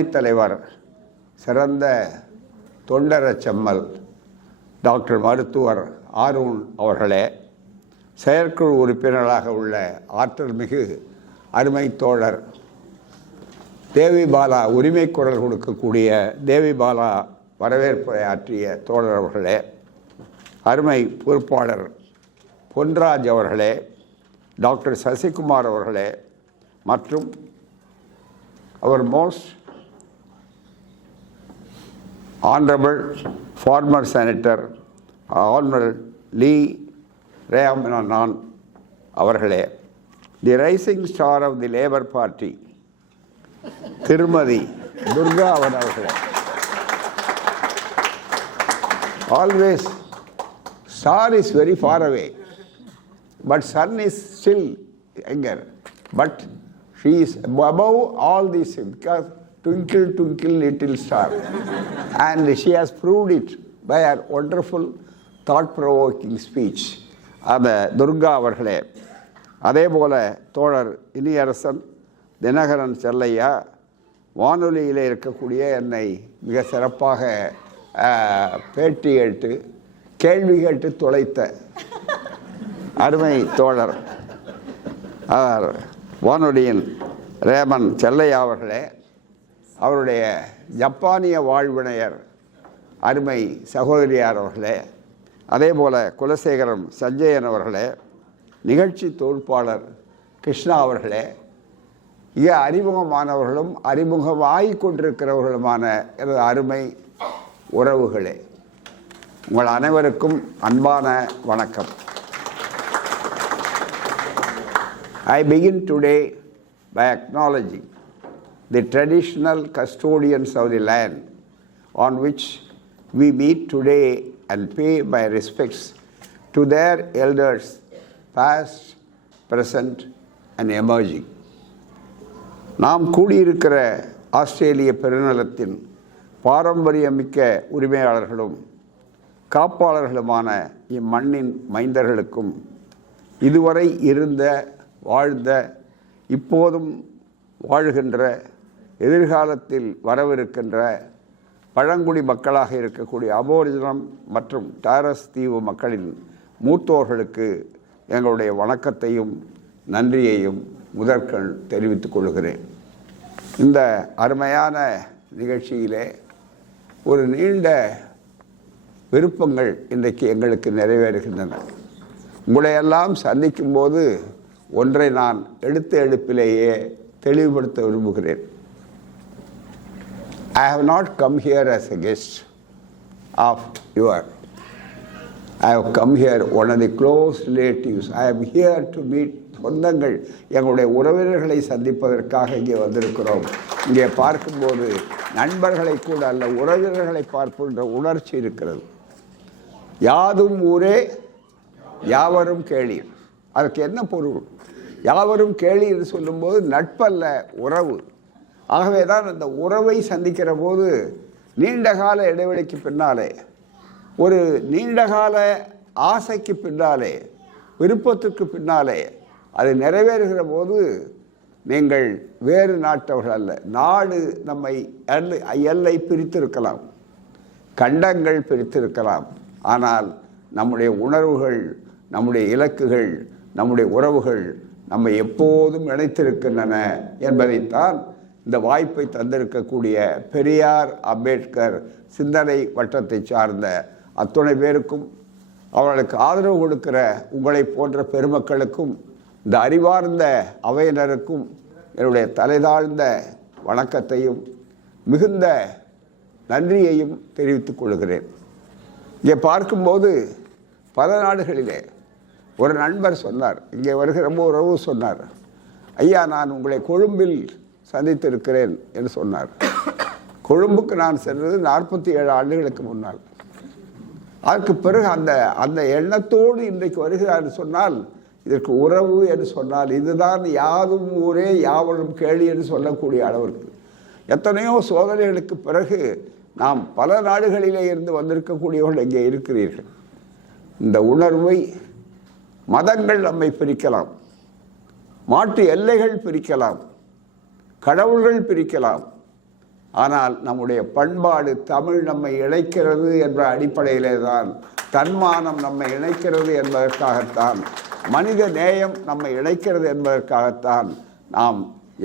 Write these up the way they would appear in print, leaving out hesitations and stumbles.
துணைத் தலைவர் சிறந்த தொண்டரச் செம்மல் டாக்டர் மருத்துவர் ஆரூன் அவர்களே, செயற்குழு உறுப்பினராக உள்ள ஆற்றல் மிகு அருமை தோழர் தேவி பாலா, உரிமை குரல் கொடுக்கக்கூடிய தேவி பாலா வரவேற்பை ஆற்றிய தோழர் அவர்களே, அருமை பொறுப்பாளர் பொன்ராஜ் அவர்களே, டாக்டர் சசிகுமார் அவர்களே, மற்றும் அவர் most honourable former senator honourable Lee Rhiannon அவர்களே, the rising star of the Labour party திருமதி துர்கா அவர்களே, always star is very far away, but sun is still younger, but she is above all these because twinkle twinkle little star, and she has proved it by her wonderful thought provoking speech. அந்த துர்கா அவர்களே, அதே போல தோழர் இனியரசன் தினகரன் செல்லையா, வானொலியில் இருக்கக்கூடிய என்னை மிக சிறப்பாக பேட்டி கேட்டு கேள்வி கேட்டு தொலைத்த அருமை தோழர் வானொலியின் ரேமன் செல்லையா அவர்களே, அவருடைய ஜப்பானிய வாழ்வினையர் அருமை சகோதரியார் அவர்களே, அதே போல் குலசேகரம் சஞ்சயன் அவர்களே, நிகழ்ச்சி தொகுப்பாளர் கிருஷ்ணா அவர்களே, மிக அறிமுகமானவர்களும் அறிமுகமாகிக் கொண்டிருக்கிறவர்களுமான எனது அருமை உறவுகளே, உங்கள் அனைவருக்கும் அன்பான வணக்கம். I begin today by acknowledging the traditional custodians of the land on which we meet today and pay my respects to their elders, past, present, and emerging. நாம் கூடியிருக்கிற ஆஸ்திரேலிய பெருநிலத்தின் பாரம்பரியமிக்க உரிமையாளர்களும் காப்பாளர்களுமான இம்மண்ணின் மைந்தர்களுக்கும் இதுவரை இருந்த, வாழ்ந்த, இப்போதும் வாழ்கின்ற, எதிர்காலத்தில் வரவிருக்கின்ற பழங்குடி மக்களாக இருக்கக்கூடிய அபோரிஜினம் மற்றும் டாரஸ் தீவு மக்களின் மூத்தோர்களுக்கு எங்களுடைய வணக்கத்தையும் நன்றியையும் முதற்கண் தெரிவித்துக் கொள்கிறேன். இந்த அருமையான நிகழ்ச்சியிலே ஒரு நீண்ட விருப்பங்கள் இன்றைக்கு எங்களுக்கு நிறைவேறுகின்றன. உங்களையெல்லாம் சந்திக்கும்போது ஒன்றை நான் எடுப்பிலேயே தெளிவுபடுத்த விரும்புகிறேன். I have not come here as a guest of yours. I have come here one of the close relatives. I am here to meet சொந்தங்கள், எங்களுடைய உறவினர்களை சந்திப்பதற்காக இங்கே வந்திருக்கிறோம். இங்கே பார்க்கும்போது நண்பர்களை கூட அல்ல, உறவினர்களை பார்க்கின்ற உணர்ச்சி இருக்கிறது. யாதும் ஊரே யாவரும் கேளீர். அதற்கு என்ன பொருள்? யாவரும் கேளீர் சொல்லும்போது நட்பல்ல, உறவு. ஆகவே தான் அந்த உறவை சந்திக்கிற போது நீண்டகால இடைவெளிக்கு பின்னாலே, ஒரு நீண்டகால ஆசைக்கு பின்னாலே, விருப்பத்துக்கு பின்னாலே அது நிறைவேறுகிற போது நீங்கள் வேறு நாட்டவர்கள் அல்ல. நாடு நம்மை எல்லை பிரித்திருக்கலாம், கண்டங்கள் பிரித்திருக்கலாம், ஆனால் நம்முடைய உணர்வுகள், நம்முடைய இலக்குகள், நம்முடைய உறவுகள் நம்மை எப்போதும் இணைத்திருக்கின்றன என்பதைத்தான் இந்த வாய்ப்பை தந்திருக்கக்கூடிய பெரியார் அம்பேத்கர் சிந்தனை வட்டத்தை சார்ந்த அத்துணை பேருக்கும், அவர்களுக்கு ஆதரவு கொடுக்கிற உங்களை போன்ற பெருமக்களுக்கும், இந்த அறிவார்ந்த அவையினருக்கும் என்னுடைய தலைதாழ்ந்த வணக்கத்தையும் மிகுந்த நன்றியையும் தெரிவித்துக் கொள்கிறேன். இங்கே பார்க்கும்போது பல நாடுகளிலே ஒரு நண்பர் சொன்னார், இங்கே வருகிற உறவு சொன்னார், ஐயா நான் உங்களை கொழும்பில் சந்தித்திருக்கிறேன் என்று சொன்னார். கொழும்புக்கு நான் சென்றது 47 ஆண்டுகளுக்கு முன்னால். அதற்கு பிறகு அந்த எண்ணத்தோடு இன்றைக்கு வருகிறார் என்று சொன்னால், இதற்கு உறவு என்று சொன்னால் இதுதான் யாதும் ஊரே யாவரும் கேளி என்று சொல்லக்கூடிய அளவிற்கு எத்தனையோ சோதனைகளுக்கு பிறகு நாம் பல நாடுகளிலே இருந்து வந்திருக்கக்கூடியவர்கள் இங்கே இருக்கிறீர்கள். இந்த உணர்வை மதங்கள் நம்மை பிரிக்கலாம், மாற்று எல்லைகள் பிரிக்கலாம், கடவுள்கள் பிரிக்கலாம், ஆனால் நம்முடைய பண்பாடு தமிழ் நம்மை இணைக்கிறது என்ற அடிப்படையிலே தான், தன்மானம் நம்மை இணைக்கிறது என்பதற்காகத்தான், மனித நேயம் நம்மை இணைக்கிறது என்பதற்காகத்தான் நாம்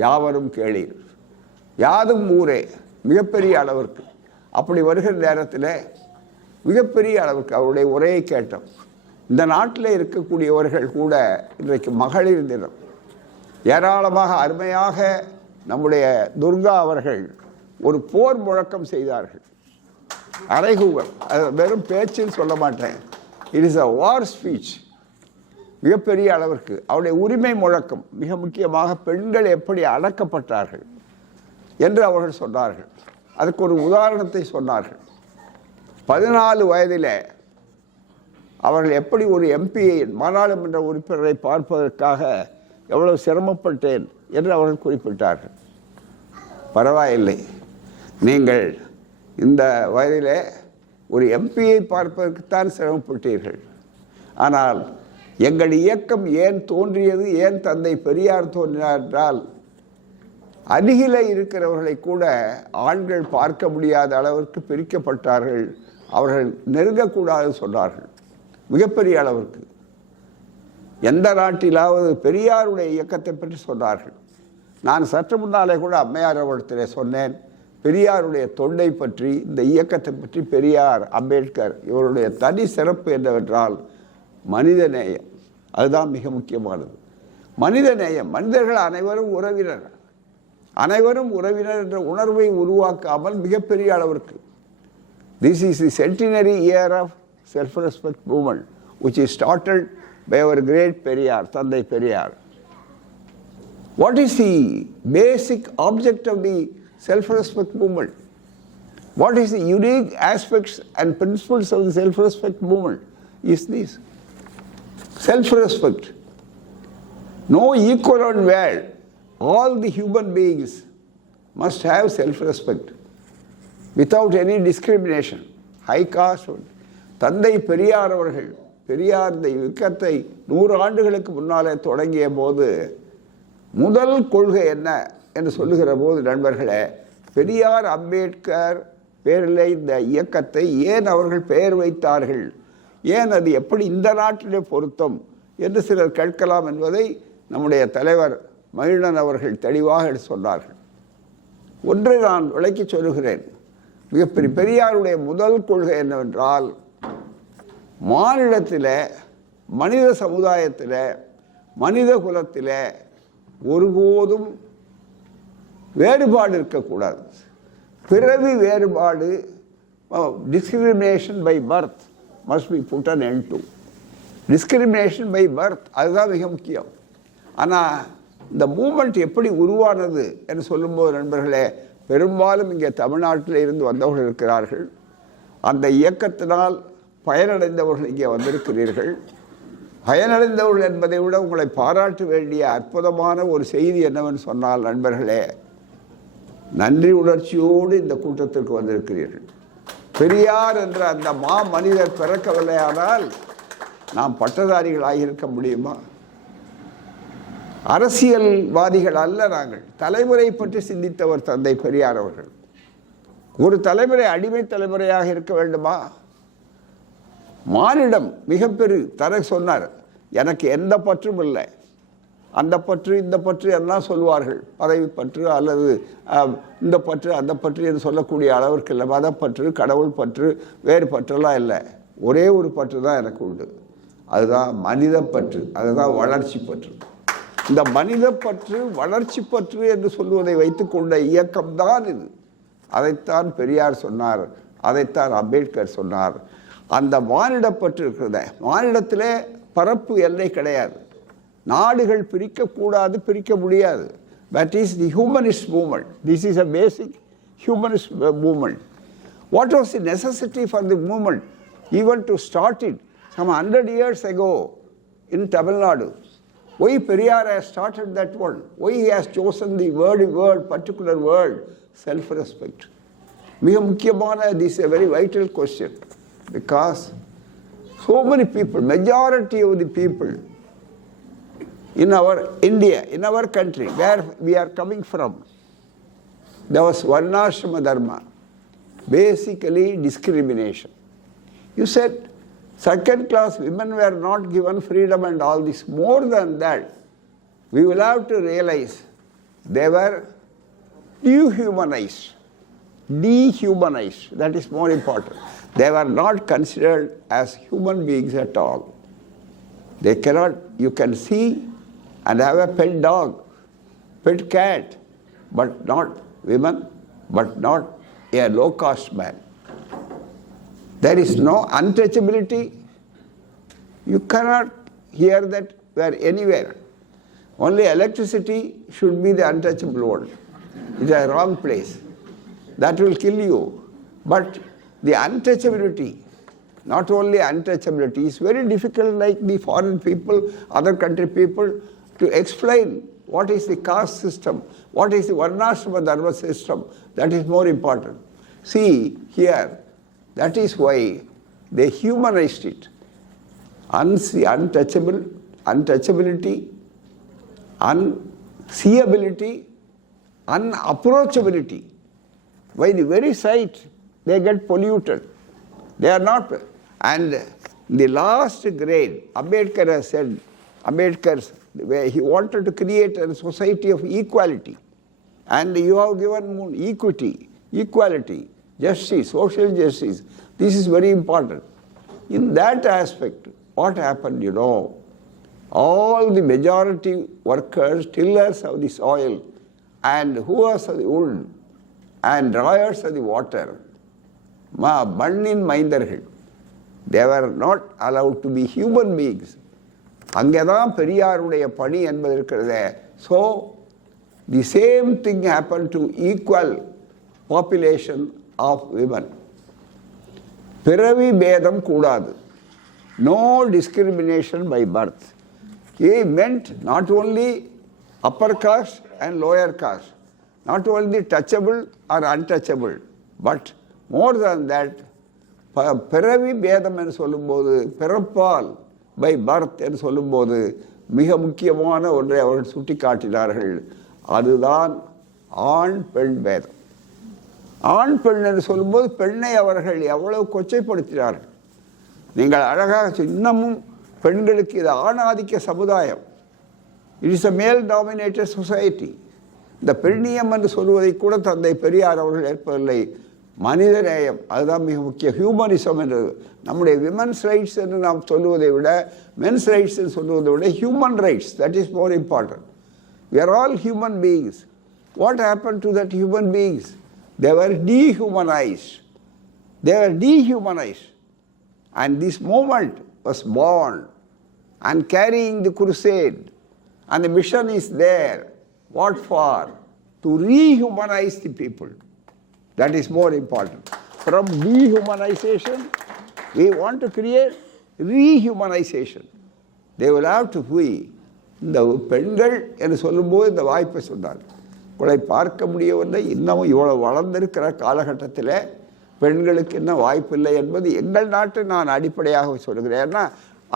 யாவரும் கேளீர் யாதும் ஊரே மிகப்பெரிய அளவிற்கு. அப்படி வருகிற நேரத்தில் மிகப்பெரிய அளவுக்கு அவருடைய உரையை கேட்டோம். இந்த நாட்டில் இருக்கக்கூடியவர்கள் கூட இன்றைக்கு மகளிர் தினம் ஏராளமாக அருமையாக நம்முடைய துர்கா அவர்கள் ஒரு போர் முழக்கம் செய்தார்கள். அறைகூவல், அது வெறும் பேச்சில் சொல்ல மாட்டேன், it is a war speech. மிகப்பெரிய அளவிற்கு அவருடைய உரிமை முழக்கம், மிக முக்கியமாக பெண்கள் எப்படி அடக்கப்பட்டார்கள் என்று அவர்கள் சொன்னார்கள். அதுக்கு ஒரு உதாரணத்தை சொன்னார்கள். 14 வயதில் அவர்கள் எப்படி ஒரு எம்பியை, நாடாளுமன்ற உறுப்பினரை பார்ப்பதற்காக எவ்வளவு சிரமப்பட்டேன் என்று அவர்கள் குறிப்பிட்டார்கள். பரவாயில்லை, நீங்கள் இந்த வயதிலே ஒரு எம்பியை பார்ப்பதற்குத்தான் சிரமப்பட்டீர்கள். ஆனால் எங்கள் இயக்கம் ஏன் தோன்றியது, ஏன் தந்தை பெரியார் தோன்றினார் என்றால், அருகிலே இருக்கிறவர்களை கூட ஆண்கள் பார்க்க முடியாத அளவிற்கு பிரிக்கப்பட்டார்கள், அவர்கள் நெருங்கக்கூடாது சொன்னார்கள். மிகப்பெரிய அளவிற்கு எந்த நாட்டிலாவது பெரியாருடைய இயக்கத்தை பற்றி சொன்னார்கள். நான் சற்று முன்னாலே கூட அம்மையார் அவர்களிடத்திலே சொன்னேன், பெரியாருடைய தொண்டை பற்றி, இந்த இயக்கத்தை பற்றி. பெரியார், அம்பேத்கர் இவருடைய தனி சிறப்பு என்னவென்றால் மனித நேயம். அதுதான் மிக முக்கியமானது. மனித நேயம். மனிதர்கள் அனைவரும் உறவினர், அனைவரும் உறவினர் என்ற உணர்வை உருவாக்காமல் மிகப்பெரிய அளவிற்கு, this is the centenary year of self-respect movement which is started by our great Periyar, Thandai Periyar. What is the basic object of the self-respect movement? What is the unique aspects and principles of the self-respect movement? Is this self-respect. No equal on world. All the human beings must have self-respect without any discrimination. High caste. தந்தை பெரியார் அவர்கள், பெரியார் இந்த இயக்கத்தை 100 ஆண்டுகளுக்கு முன்னாலே தொடங்கிய போது முதல் கொள்கை என்ன என்று சொல்லுகிற போது, நண்பர்களே, பெரியார் அம்பேத்கர் பேரில் இந்த இயக்கத்தை ஏன் அவர்கள் பெயர் வைத்தார்கள், ஏன் அது எப்படி இந்த நாட்டிலே பொருத்தம் என்று சிலர் கேட்கலாம் என்பதை நம்முடைய தலைவர் மகிழன் அவர்கள் தெளிவாக சொன்னார்கள். ஒன்றை நான் விளக்கி சொல்லுகிறேன். மிகப்பெரிய பெரியாருடைய முதல் கொள்கை என்னவென்றால், மானிடத்தில், மனித சமுதாயத்தில், மனித குலத்தில் ஒருபோதும் வேறுபாடு இருக்கக்கூடாது. பிறவி வேறுபாடு, discrimination by birth must be put an end to. Discrimination by birth, அதுதான் மிக முக்கியம். ஆனால் இந்த மூமெண்ட் எப்படி உருவானது என்று சொல்லும்போது, நண்பர்களே, பெரும்பாலும் இங்கே தமிழ்நாட்டில் இருந்து வந்தவர்கள் இருக்கிறார்கள். அந்த இயக்கத்தினால் பயனடைந்தவர்கள் இங்கே வந்திருக்கிறீர்கள். பயனடைந்தவர்கள் என்பதை விட உங்களை பாராட்ட வேண்டிய அற்புதமான ஒரு செய்தி என்னவென்று சொன்னால், நண்பர்களே, நன்றி உணர்ச்சியோடு இந்த கூட்டத்திற்கு வந்திருக்கிறீர்கள். பெரியார் என்ற அந்த மா மனிதர் பிறக்கவில்லையானால் நாம் பட்டதாரிகளாக இருக்க முடியுமா? அரசியல்வாதிகள் அல்ல நாங்கள். தலைமுறை பற்றி சிந்தித்தவர் தந்தை பெரியார் அவர்கள். ஒரு தலைமுறை அடிமை தலைமுறையாக இருக்க வேண்டுமா? மானிடம் மிகப்பெரிய தர சொன்னார், எனக்கு எந்த பற்றும் இல்லை, அந்த பற்று இந்த பற்று எல்லாம் சொல்வார்கள், பதவி பற்று அல்லது இந்த பற்று அந்த பற்று என்று சொல்லக்கூடிய அளவிற்கு இல்லை. மதப்பற்று, கடவுள் பற்று, வேறு பற்றெல்லாம் இல்லை. ஒரே ஒரு பற்று தான் எனக்கு உண்டு, அதுதான் மனித பற்று, அதுதான் வளர்ச்சி பற்று. இந்த மனித பற்று, வளர்ச்சி பற்று என்று சொல்வதை வைத்துக்கொண்ட இயக்கம்தான் இது. அதைத்தான் பெரியார் சொன்னார், அதைத்தான் அம்பேத்கர் சொன்னார். அந்த மானிடப்பற்று இருக்கிறத, மானிடத்திலே பரப்பு எல்லை கிடையாது. நாடுகள் பிரிக்கக்கூடாது, பிரிக்க முடியாது. That is the humanist movement. This is a basic humanist movement. What was the necessity for the movement even to start it some 100 years ago in Tamil Nadu? Why Periyar has started that one? Why he has chosen the word, particular word, self-respect? மிக முக்கியமான, this is a very vital question, because so many people, majority of the people in our India, in our country, where we are coming from, There was Varnashrama Dharma, basically discrimination. You said second class women were not given freedom and all this. More than that, we will have to realize they were dehumanized. Dehumanized, that is more important. They were not considered as human beings at all. They cannot, you can see and have a pet dog, pet cat, but not women, but not a low-cost man. There is no untouchability. You cannot hear that anywhere. Only electricity should be the untouchable one. It's a wrong place. That will kill you. But the untouchability, not only untouchability, is very difficult, like the foreign people, other country people, to explain what is the caste system, what is the Varnashrama Dharma system. That is more important. See, here, that is why they humanized it. Untouchability, unseeability, unapproachability. By the very sight, they get polluted. They are not. And the last grade, Ambedkar has said, where he wanted to create a society of equality. And you have given equity, equality, justice, social justice. This is very important. In that aspect, what happened, all the majority workers, tillers of the soil, and hoovers of the wood, and drawers of the water, Bannin Maindargal, they were not allowed to be human beings. அங்கேதான் பெரியாருடைய பணி என்பது இருக்கிறது. So, the same thing happened to equal population of women. பிறவி பேதம் கூடாது. No discrimination by birth. He meant not only upper caste and lower caste, not only touchable or untouchable, but more than that, பிறவி பேதம் என்று சொல்லும்போது, பிறப்பால் by birth என்று சொல்லும்போது மிக முக்கியமான ஒன்றை அவர்கள் சுட்டி காட்டினார்கள். அதுதான் ஆண் பெண் பேதம். ஆண் பெண் என்று சொல்லும்போது பெண்ணை அவர்கள் எவ்வளவு கொச்சைப்படுத்தினார்கள். நீங்கள் அழகாக இன்னமும் பெண்களுக்கு இது ஆணாதிக்க சமுதாயம். இட் இஸ் அ மேல் டாமினேட்டட் சொசைட்டி. இந்த பெண்ணியம் என்று சொல்வதை கூட தந்தை பெரியார் அவர்கள் ஏற்பதில்லை. மனித நேயம், அதுதான் மிக முக்கிய. ஹியூமனிசம் என்றது நம்முடைய விமன்ஸ் ரைட்ஸ் என்று நாம் சொல்லுவதை விட, மென்ஸ் ரைட்ஸ் என்று சொல்லுவதை விட human rights, that is more important. We are all human beings. What happened to that human beings? They were dehumanized. They were dehumanized. And this movement was born and carrying the crusade. And the mission is there. What for? To rehumanize the people. That is more important. From dehumanization, we want to create rehumanization. They will have to be. இந்த பெண்கள் என்று சொல்லும்போது இந்த வாய்ப்பை சொன்னார். உங்களை பார்க்க முடியவில்லை, இன்னமும் இவ்வளவு வளர்ந்திருக்கிற காலகட்டத்தில் பெண்களுக்கு இன்னும் வாய்ப்பில்லை என்பது எங்கள் நாட்டை நான் அடிப்படையாக சொல்கிறேன். ஏன்னா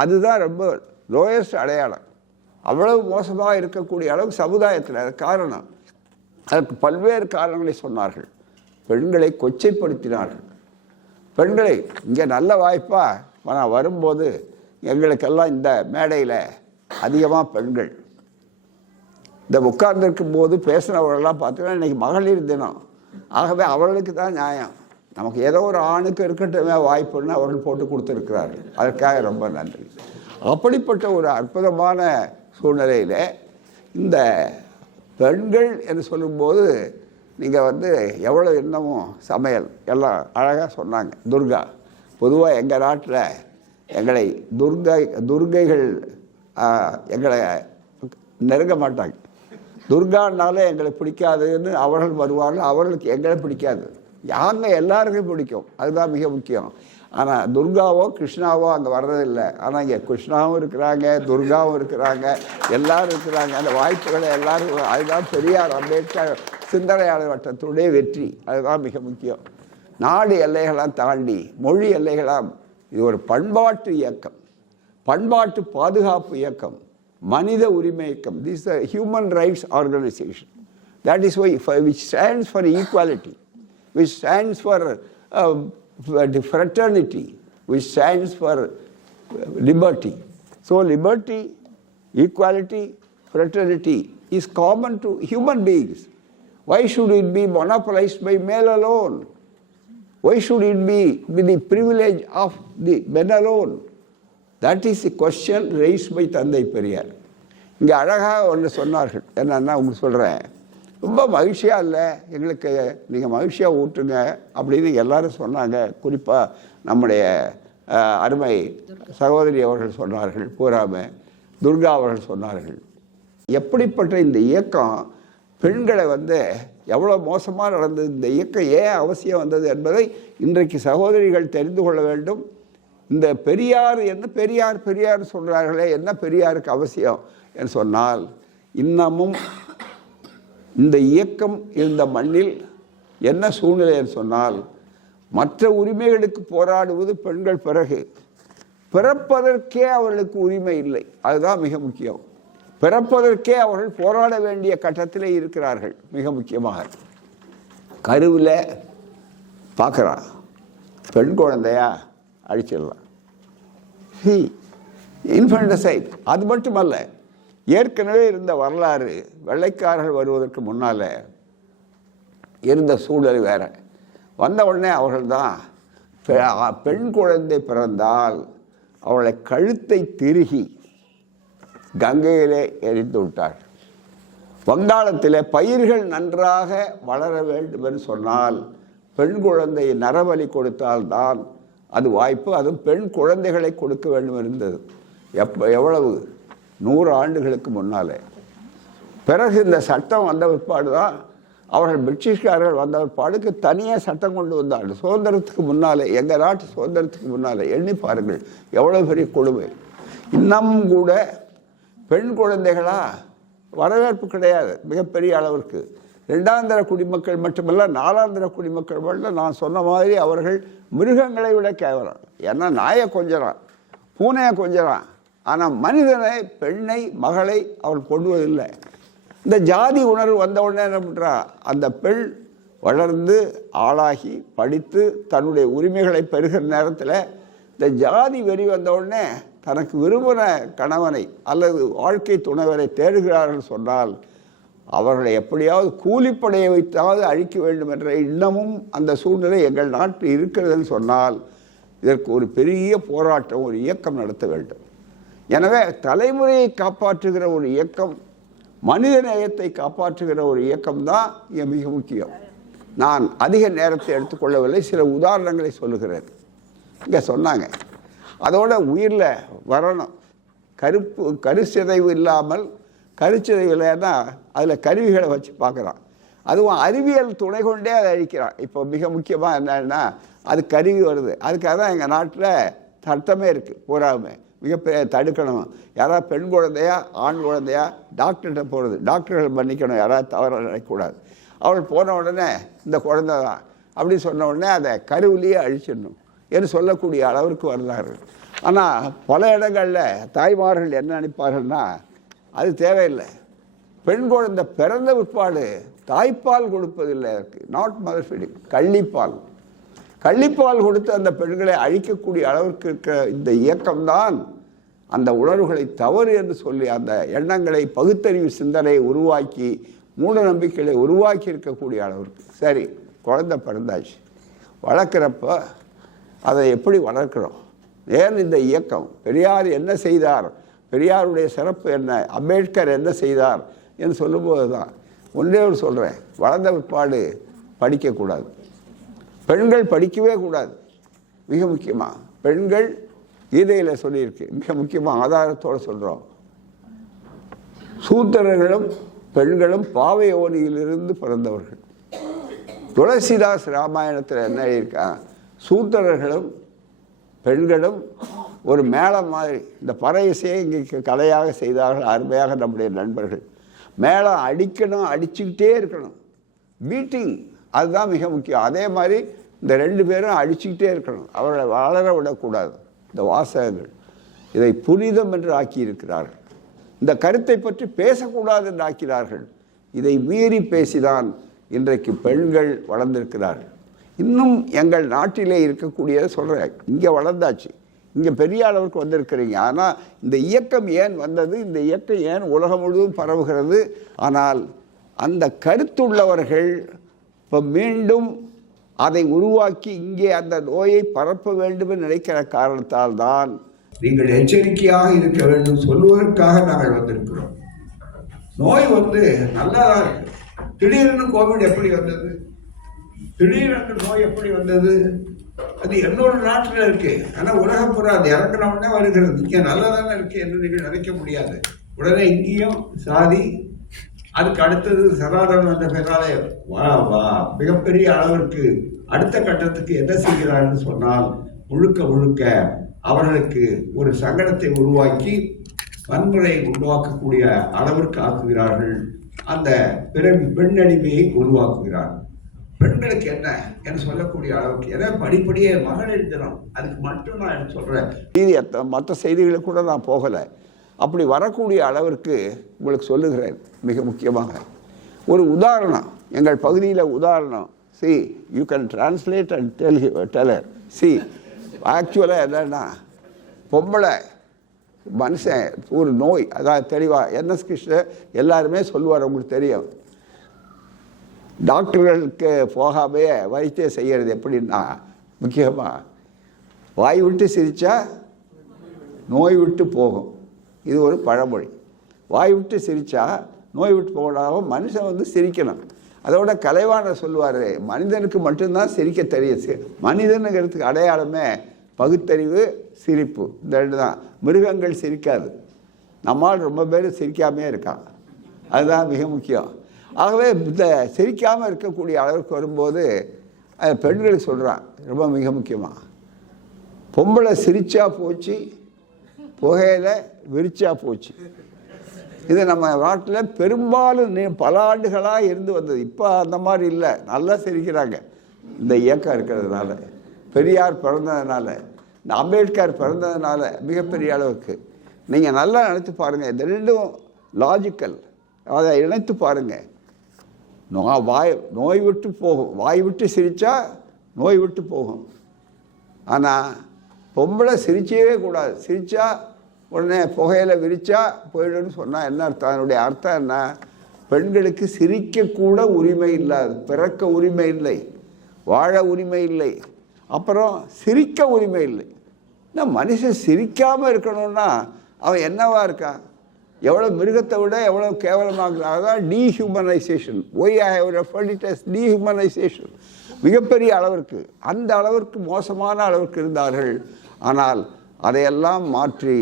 அதுதான் ரொம்ப லோயஸ்ட் அடையாளம். அவ்வளவு மோசமாக இருக்கக்கூடிய அளவு சமுதாயத்தில். அது காரணம், அதற்கு பல்வேறு காரணங்களை சொன்னார்கள். பெண்களை கொச்சைப்படுத்தினார்கள். பெண்களை இங்கே நல்ல வாய்ப்பா நான் வரும்போது எங்களுக்கெல்லாம் இந்த மேடையில் அதிகமாக பெண்கள் இந்த உட்கார்ந்துருக்கும் போது பேசுகிறவர்களெல்லாம் பார்த்தீங்கன்னா இன்றைக்கி மகளிர் தினம். ஆகவே அவர்களுக்கு தான் நியாயம். நமக்கு ஏதோ ஒரு ஆணுக்கு இருக்கட்டுமே வாய்ப்புன்னு அவர்கள் போட்டு கொடுத்துருக்கிறார்கள். அதற்காக ரொம்ப நன்றி. அப்படிப்பட்ட ஒரு அற்புதமான சூழ்நிலையில் இந்த பெண்கள் என்று சொல்லும்போது நீங்கள் எவ்வளோ இன்னமும் சமையல் எல்லாம் அழகாக சொன்னாங்க. துர்கா, பொதுவாக எங்கள் நாட்டில் எங்களை துர்கைகள் எங்களை நெருங்க மாட்டாங்க. துர்கான்னாலே எங்களை பிடிக்காதுன்னு அவர்கள் வருவார்கள். அவர்களுக்கு எங்களை பிடிக்காது. யாங்க எல்லாருக்கும் பிடிக்கும், அதுதான் மிக முக்கியம். ஆனால் துர்காவோ கிருஷ்ணாவோ அங்கே வர்றதில்லை. ஆனால் இங்கே கிருஷ்ணாவும் இருக்கிறாங்க, துர்காவும் இருக்கிறாங்க, எல்லாரும் இருக்கிறாங்க. அந்த வாய்ப்புகளை எல்லாரும், அதுதான் பெரியார் அம்பேத்கர் சிந்தனையாளர் வட்டத்துடைய வெற்றி. அதுதான் மிக முக்கியம். நாடு எல்லைகளாம் தாண்டி மொழி எல்லைகளாம் இது ஒரு பண்பாட்டு இயக்கம், பண்பாட்டு பாதுகாப்பு இயக்கம், மனித உரிமை இயக்கம். This human rights organisation. That is why, which stands for equality, which stands for fraternity, which stands for liberty. So liberty, equality, fraternity is common to human beings. Why should it be monopolized by male alone? Why should it be the privilege of the men alone? That is the question raised by தந்தை பெரியார். இங்கே அழகாக ஒன்று சொன்னார்கள். என்னன்னா உங்களுக்கு சொல்கிறேன், ரொம்ப மகிழ்ச்சியாக இல்லை எங்களுக்கு, நீங்கள் மகிழ்ச்சியாக ஊட்டுங்க அப்படின்னு எல்லாரும் சொன்னாங்க. குறிப்பாக நம்முடைய அருமை சகோதரி அவர்கள் சொன்னார்கள், பூராம துர்கா அவர்கள் சொன்னார்கள். எப்படிப்பட்ட இந்த இயக்கம் பெண்களை எவ்வளோ மோசமாக நடந்தது, இந்த இயக்கம் ஏன் அவசியம் வந்தது என்பதை இன்றைக்கு சகோதரிகள் தெரிந்து கொள்ள வேண்டும். இந்த பெரியார் என்ன பெரியார் சொல்கிறார்களே, என்ன பெரியாருக்கு அவசியம் என்று சொன்னால், இன்னமும் இந்த இயக்கம் இருந்த மண்ணில் என்ன சூழ்நிலை என்று சொன்னால், மற்ற உரிமைகளுக்கு போராடுவது பெண்கள் பிறப்பதற்கே அவர்களுக்கு உரிமை இல்லை. அதுதான் மிக முக்கியம். பிறப்பதற்கே அவர்கள் போராட வேண்டிய கட்டத்திலே இருக்கிறார்கள். மிக முக்கியமாக கருவில் பார்க்குறான், பெண் குழந்தையா அழிச்சிடலாம். இன்ஃபன்டிசைட். அது மட்டுமல்ல, ஏற்கனவே இருந்த வரலாறு, வெள்ளைக்காரர்கள் வருவதற்கு முன்னால் இருந்த சூழல் வேற. வந்த உடனே அவர்கள்தான் பெண் குழந்தை பிறந்தால் அவளை கழுத்தை திருகி கங்கையிலே எரிந்து விட்டார். வங்காளத்தில் பயிர்கள் நன்றாக வளர வேண்டும் என்று சொன்னால் பெண் குழந்தை நரபலி கொடுத்தால்தான் அது வாய்ப்பு. அதுவும் பெண் குழந்தைகளை கொடுக்க வேண்டும் இருந்தது. எவ்வளவு 100 ஆண்டுகளுக்கு முன்னாலே. பிறகு இந்த சட்டம் வந்த பிற்பாடு தான் அவர்கள் பிரிட்டிஷ்காரர்கள் வந்த பிற்பாடுக்கு தனியாக சட்டம் கொண்டு வந்தார்கள். சுதந்திரத்துக்கு முன்னாலே, எங்கள் நாட்டு சுதந்திரத்துக்கு முன்னாலே எண்ணி பாருங்கள் எவ்வளோ பெரிய கொடுமை. இன்னமும் கூட பெண் குழந்தைகளா வரவேற்பு கிடையாது மிகப்பெரிய அளவிற்கு. 2ஆம் தர குடிமக்கள் மட்டுமல்ல, 4ஆம் தர குடிமக்கள் மட்டும் நான் சொன்ன மாதிரி அவர்கள் மிருகங்களை விட கேவலம். ஏன்னா நாயை கொஞ்சறான், பூனையை கொஞ்சறான், ஆனால் மனிதனை, பெண்ணை, மகளை அவள் கொண்டுவதில்லை. இந்த ஜாதி உணர்வு வந்த உடனே என்ன பண்ணுறா, அந்த பெண் வளர்ந்து ஆளாகி படித்து தன்னுடைய உரிமைகளை பெறுகிற நேரத்தில் இந்த ஜாதி வெறி வந்த உடனே தனக்கு விரும்பின கணவனை அல்லது வாழ்க்கை துணைவரை தேடுகிறார்கள் சொன்னால் அவர்களை எப்படியாவது கூலிப்படையை வைத்தாவது அழிக்க வேண்டும் என்ற இன்னமும் அந்த சூழ்நிலை எங்கள் நாட்டில் இருக்கிறதுன்னு சொன்னால் இதற்கு ஒரு பெரிய போராட்டம், ஒரு இயக்கம் நடத்த வேண்டும். எனவே தலைமுறையை காப்பாற்றுகிற ஒரு இயக்கம், மனித நேயத்தை காப்பாற்றுகிற ஒரு இயக்கம்தான் இங்கே மிக முக்கியம். நான் அதிக நேரத்தை எடுத்துக்கொள்ளவில்லை, சில உதாரணங்களை சொல்லுகிறேன். இங்கே சொன்னாங்க, அதோட உயிரில் வரணும், கருச்சிதைவு இல்லாமல், கருச்சிதைவு இல்லைன்னா அதில் கருவிகளை வச்சு பார்க்குறான். அதுவும் அறிவியல் துணை கொண்டே அதை அழிக்கிறான். இப்போ மிக முக்கியமாக என்னன்னா அது கருவி வருது. அதுக்காக தான் எங்கள் நாட்டில் சட்டமே இருக்குது பூராமே. மிகப்பெரிய தடுக்கணும். யாராவது பெண் குழந்தையா ஆண் குழந்தையா டாக்டர்கிட்ட போகிறது, டாக்டர்கள் மன்னிக்கணும், யாராவது தவறு நினைக்கக்கூடாது. அவள் போன உடனே இந்த குழந்தை தான் அப்படின்னு சொன்ன உடனே அதை கருவிலேயே அழிச்சிடணும் என்று சொல்லக்கூடிய அளவிற்கு வருகிறார்கள். ஆனால் பல இடங்களில் தாய்மார்கள் என்ன நினைப்பார்கள்னா அது தேவையில்லை. பெண் குழந்தை பிறந்த பிற்பாடு தாய்ப்பால் கொடுப்பதில்லை, அதற்கு நாட் மதர் ஃபீடிங், கள்ளிப்பால் கொடுத்து அந்த பெண்களை அழிக்கக்கூடிய அளவிற்கு இருக்கிற இந்த இயக்கம்தான் அந்த உணர்வுகளை தவறு என்று சொல்லி அந்த எண்ணங்களை, பகுத்தறிவு சிந்தனையை உருவாக்கி, மூட நம்பிக்கைகளை உருவாக்கி இருக்கக்கூடிய அளவிற்கு. சரி, குழந்தை பிறந்தாச்சு, வளர்க்குறப்ப அதை எப்படி வளர்க்குறோம்? ஏன் இந்த இயக்கம்? பெரியார் என்ன செய்தார், பெரியாருடைய சிறப்பு என்ன, அம்பேத்கர் என்ன செய்தார் என்று சொல்லும்போது தான் ஒன்றே ஒரு சொல்கிறேன், வளர்ந்த பிற்பாடு படிக்கக்கூடாது, பெண்கள் படிக்கவே கூடாது. மிக முக்கியமாக பெண்கள் கீதையில் சொல்லியிருக்கு, மிக முக்கியமாக ஆதாரத்தோடு சொல்கிறோம், சூத்திரர்களும் பெண்களும் பாவை ஓனியிலிருந்து பிறந்தவர்கள். துளசிதாஸ் ராமாயணத்தில் என்ன இருக்கா, சூத்திரர்களும் பெண்களும் ஒரு மேளம் மாதிரி இந்த பறை இசையை இங்கே கலையாக செய்தார்கள் அருமையாக நம்முடைய நண்பர்கள். மேளம் அடிக்கணும், அடிச்சுக்கிட்டே இருக்கணும், பீட்டிங், அதுதான் மிக முக்கியம். அதே மாதிரி இந்த 2 பேரும் அடிச்சுக்கிட்டே இருக்கணும், அவர்களை வளர விடக்கூடாது. இந்த வாசகங்கள் இதை புனிதம் என்று ஆக்கியிருக்கிறார்கள். இந்த கருத்தை பற்றி பேசக்கூடாது என்று ஆக்கிறார்கள். இதை மீறி பேசிதான் இன்றைக்கு பெண்கள் வளர்ந்திருக்கிறார்கள். இன்னும் எங்கள் நாட்டிலே இருக்கக்கூடிய சொல்கிறேன், இங்கே வளர்ந்தாச்சு, இங்கே பெரிய அளவுக்கு வந்திருக்கிறீங்க. ஆனால் இந்த இயக்கம் ஏன் வந்தது, இந்த இயக்கம் ஏன் உலகம் முழுவதும் பரவுகிறது? ஆனால் அந்த கருத்துள்ளவர்கள் இப்போ மீண்டும் அதை உருவாக்கி இங்கே அந்த நோயை பரப்ப வேண்டும் என்று நினைக்கிற காரணத்தால் தான் நீங்கள் எச்சரிக்கையாக இருக்க வேண்டும் சொல்வதற்காக நாங்கள் வந்திருக்கிறோம். நோய் நல்லதா இருக்கு. திடீர்னு கோவிட் எப்படி வந்தது, திடீரென்று நோய் எப்படி வந்தது? அது என்னோட நாட்டில் இருக்கு. ஆனால் உலகம் பூரா அது இறங்கினவுடனே வருகிறது. இங்கே நல்லதானே இருக்கு என்று நீங்கள் நினைக்க முடியாது. உடனே இங்கேயும் சாதி, அதுக்கு அடுத்தது சனாதனம் என்ற பெயராலே மிகப்பெரிய அளவிற்கு அடுத்த கட்டத்துக்கு என்ன செய்கிறார்கள் சொன்னால் முழுக்க முழுக்க அவர்களுக்கு ஒரு சங்கடத்தை உருவாக்கி வன்முறை உருவாக்கக்கூடிய அளவிற்கு ஆக்குகிறார்கள். அந்த பெண்ணடிமையை உருவாக்குகிறார்கள். பெண்களுக்கு என்ன என்று சொல்லக்கூடிய அளவுக்கு ஏன்னா படிப்படியே மகளிர் தினம் அதுக்கு மட்டும் நான் சொல்கிறேன். மற்ற செய்திகளுக்கு கூட நான் போகலை. அப்படி வரக்கூடிய அளவிற்கு உங்களுக்கு சொல்லுகிறேன். மிக முக்கியமாக ஒரு உதாரணம் எங்கள் பகுதியில் உதாரணம். See, you can translate and tell her. See, ஆக்சுவலாக என்னன்னா பொம்பளை மனுஷன் ஒரு நோய், அதாவது தெளிவாக என்எஸ் கிருஷ்ணன் எல்லாருமே சொல்லுவார், உங்களுக்கு தெரியும். டாக்டர்களுக்கு போகாமே வைத்தியம் செய்கிறது எப்படின்னா முக்கியமாக வாய் விட்டு சிரித்தா நோய் விட்டு போகும். இது ஒரு பழமொழி. வாய் விட்டு சிரித்தா நோய் விட்டு போகணும். மனுஷன் சிரிக்கணும். அதோட கலைவான சொல்லுவார், மனிதனுக்கு மட்டும்தான் சிரிக்க தெரியும். மனிதனுங்கிறதுக்கு அடையாளமே பகுத்தறிவு, சிரிப்பு. இந்த ரெண்டு தான். மிருகங்கள் சிரிக்காது. நம்மால் ரொம்ப பேர் சிரிக்காமே இருக்கான். அதுதான் மிக முக்கியம். ஆகவே இந்த சிரிக்காமல் இருக்கக்கூடிய அளவுக்கு வரும்போது பெண்களுக்கு சொல்கிறான் ரொம்ப மிக முக்கியமாக, பொம்பளை சிரிச்சா போச்சு, புகையில விரிச்சா போச்சு. இது நம்ம நாட்டில் பெரும்பாலும் பல ஆண்டுகளாக இருந்து வந்தது. இப்போ அந்த மாதிரி இல்லை, நல்லா சிரிக்கிறாங்க. இந்த இயக்கம் இருக்கிறதுனால, பெரியார் பிறந்ததுனால, இந்த அம்பேத்கர் பிறந்ததுனால மிகப்பெரிய அளவுக்கு நீங்கள் நல்லா நினைத்து பாருங்கள். இந்த ரெண்டும் லாஜிக்கல். அதை இணைத்து பாருங்கள். நோய் விட்டு போகும். வாய் விட்டு சிரித்தா நோய் விட்டு போகும். ஆனால் பொம்பளை சிரிச்சவே கூடாது. சிரித்தா உடனே புகையில் விரிச்சா போயிடுன்னு சொன்னால் என்ன அர்த்தம்? அதனுடைய அர்த்தம் என்ன? பெண்களுக்கு சிரிக்கக்கூட உரிமை இல்லாது, பிறக்க உரிமை இல்லை, வாழ உரிமை இல்லை, அப்புறம் சிரிக்க உரிமை இல்லை. மனுஷன் சிரிக்காமல் இருக்கணும்னா அவன் என்னவா இருக்கான்? எவ்வளோ மிருகத்தை விட எவ்வளோ கேவலமாக. அதான் dehumanisation. Why I have referred it as dehumanisation. மிகப்பெரிய அளவிற்கு, அந்த அளவிற்கு மோசமான அளவிற்கு இருந்தார்கள். ஆனால் அதையெல்லாம் மாற்றி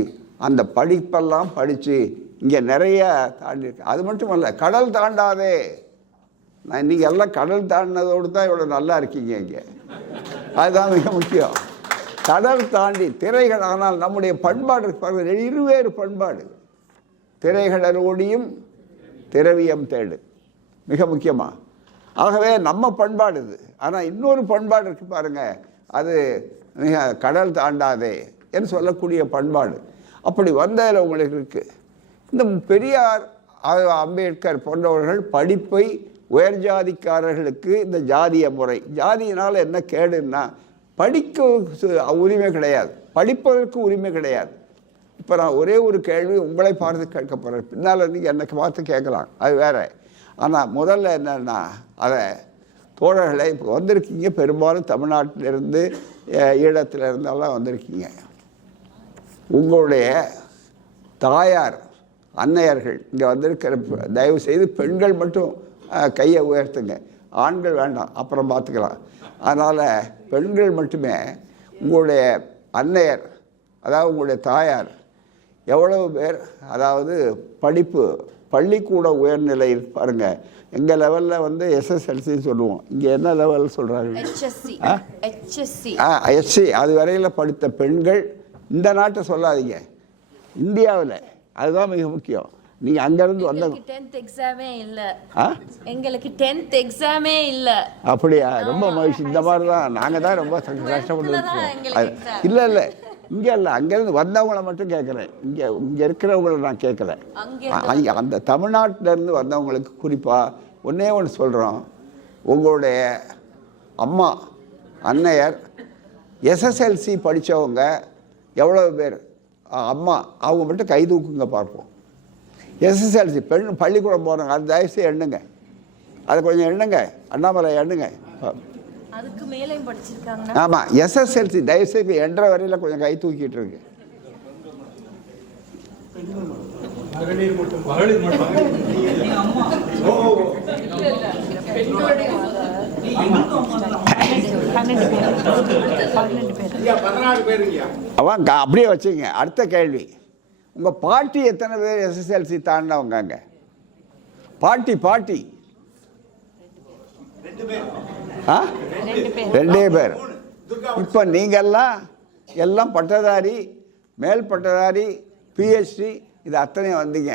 அந்த படிப்பெல்லாம் படித்து இங்கே நிறைய தாண்டியிருக்கு. அது மட்டும் இல்லை, கடல் தாண்டாதே. நீங்கள் எல்லாம் கடல் தாண்டினதோடு தான் இவ்வளோ நல்லா இருக்கீங்க இங்கே. அதுதான் மிக முக்கியம். கடல் தாண்டி திரைகள். ஆனால் நம்முடைய பண்பாடு இருவேறு பண்பாடு. திரைகளோடியும் திரவியம் தேடு, மிக முக்கியமாக. ஆகவே நம்ம பண்பாடு இது. ஆனால் இன்னொரு பண்பாடு இருக்குது பாருங்கள், அது மிக கடல் தாண்டாதே என்று சொல்லக்கூடிய பண்பாடு. அப்படி வந்ததில் உங்களுக்கு இருக்குது. இந்த பெரியார், அம்பேத்கர் போன்றவர்கள் படிப்பை உயர்ஜாதிக்காரர்களுக்கு இந்த ஜாதிய முறை, ஜாதியினால் என்ன கேடுன்னா படிக்க உரிமை கிடையாது, படிப்பதற்கு உரிமை கிடையாது. இப்போ நான் ஒரே ஒரு கேள்வி உங்களை பார்த்து கேட்க போகிறேன். பின்னால் நீங்கள் என்னை பார்த்து கேட்கலாம், அது வேறு. ஆனால் முதல்ல என்னென்னா, அதை தோழர்களை இப்போ வந்திருக்கீங்க, பெரும்பாலும் தமிழ்நாட்டிலிருந்து ஈழத்திலிருந்தெல்லாம் வந்திருக்கீங்க. உங்களுடைய தாயார், அன்னையர்கள் இங்கே வந்திருக்கிற தயவு செய்து பெண்கள் மட்டும் கையை உயர்த்துங்க, ஆண்கள் வேண்டாம், அப்புறம் பார்த்துக்கலாம். அதனால் பெண்கள் மட்டுமே. உங்களுடைய அன்னையர், அதாவது உங்களுடைய தாயார் எவ்வளவு பேர், அதாவது படிப்பு பள்ளிக்கூட உயர்நிலை பாருங்கள். எங்கள் லெவலில் எஸ்எஸ்எல்சின்னு சொல்லுவோம், இங்கே என்ன லெவல் சொல்கிறாங்க? எஸ்சி. அது வரையில் படித்த பெண்கள். இந்த நாட்டை சொல்லாதீங்க, இந்தியாவில். அதுதான் மிக முக்கியம். நீங்கள் அங்கேருந்து வந்த 10th எக்ஸாமே இல்லை, எங்களுக்கு 10th எக்ஸாமே இல்லை. அப்படியா? ரொம்ப மகிழ்ச்சி. இந்த மாதிரி தான் நாங்கள் தான் ரொம்ப கஷ்டப்பட்டு இருக்கோம். இல்லை இங்கே இல்லை, அங்கேருந்து வந்தவங்கள மட்டும் கேட்குறேன். இங்கே இருக்கிறவங்கள நான் கேட்கல. அந்த தமிழ்நாட்டிலேருந்து வந்தவங்களுக்கு குறிப்பாக ஒன்றே ஒன்று சொல்கிறோம். உங்களுடைய அம்மா அன்னையர் எஸ்எஸ்எல்சி படித்தவங்க எவ்வளோ பேர்? அம்மா அவங்க மட்டும் கை தூக்குங்க பார்ப்போம். எஸ்எஸ்எல்சி பள்ளிக்கூடம் போகிறாங்க, அது தயவுசெய்து எண்ணுங்க, அதை கொஞ்சம் எண்ணுங்க, அண்ணாமலை எண்ணுங்க. அதுக்கு மேலேயும் படிச்சிருக்காங்க. ஆமாம், எஸ்எஸ்எல்சி தயவுசெய்து என்ற வரையில் கொஞ்சம் கை தூக்கிட்டு இருக்கு. அவன் அப்படியே வச்சுங்க. அடுத்த கேள்வி, உங்கள் பாட்டி எத்தனை பேர் எஸ்எஸ்எல்சி தாண்டினவங்க? அங்கே பாட்டி 2 பேர். இப்போ நீங்கள்லாம் எல்லாம் பட்டதாரி, மேல் பட்டதாரி, பிஹெச்டி, இது அத்தனையும் வந்தீங்க.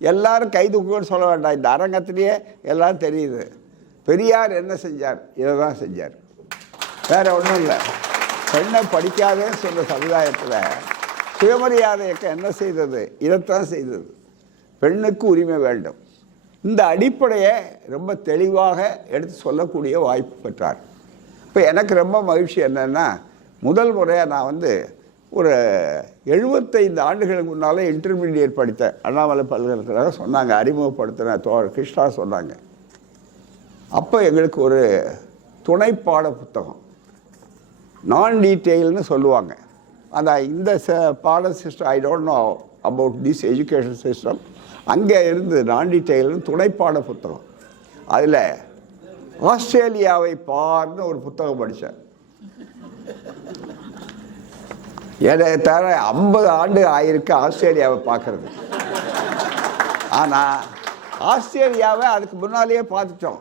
எல்லாரும் கை தூக்குன்னு சொல்ல வேண்டாம், இந்த அரங்கத்திலேயே எல்லாம் தெரியுது. பெரியார் என்ன செஞ்சார்? இதை தான் செஞ்சார், வேற ஒன்றும் இல்லை. பெண்ணை படிக்காதேன்னு சொன்ன சமுதாயத்தில் சுயமரியாதை இயக்கம் என்ன செய்தது? இதைத்தான் செய்தது. பெண்ணுக்கு உரிமை வேண்டும். இந்த அடிப்படையை ரொம்ப தெளிவாக எடுத்து சொல்லக்கூடிய வாய்ப்பு பெற்றார். இப்போ எனக்கு ரொம்ப மகிழ்ச்சி என்னென்னா, முதல் முறையாக நான் ஒரு 75 ஆண்டுகளுக்கு முன்னால் இன்டர்மீடியட் படித்தேன். அண்ணாமலை பல்கலைக்கழகம் சொன்னாங்க, அறிமுகப்படுத்தின தோழர் கிருஷ்ணா சொன்னாங்க. அப்போ எங்களுக்கு ஒரு துணைப்பாட புத்தகம், நான் டீட்டெயில்னு சொல்லுவாங்க. அந்த இந்த பாட system, I don't know about this education system, அங்கே இருந்து நான் டீட்டெயில்னு துணைப்பாட புத்தகம். அதில் ஆஸ்திரேலியாவை பார்த்து ஒரு புத்தகம் படித்தேன். என்னை தவிர 50 ஆண்டு ஆயிருக்கு ஆஸ்திரேலியாவை பார்க்கறது. ஆனால் ஆஸ்திரேலியாவை அதுக்கு முன்னாலேயே பார்த்துட்டோம்.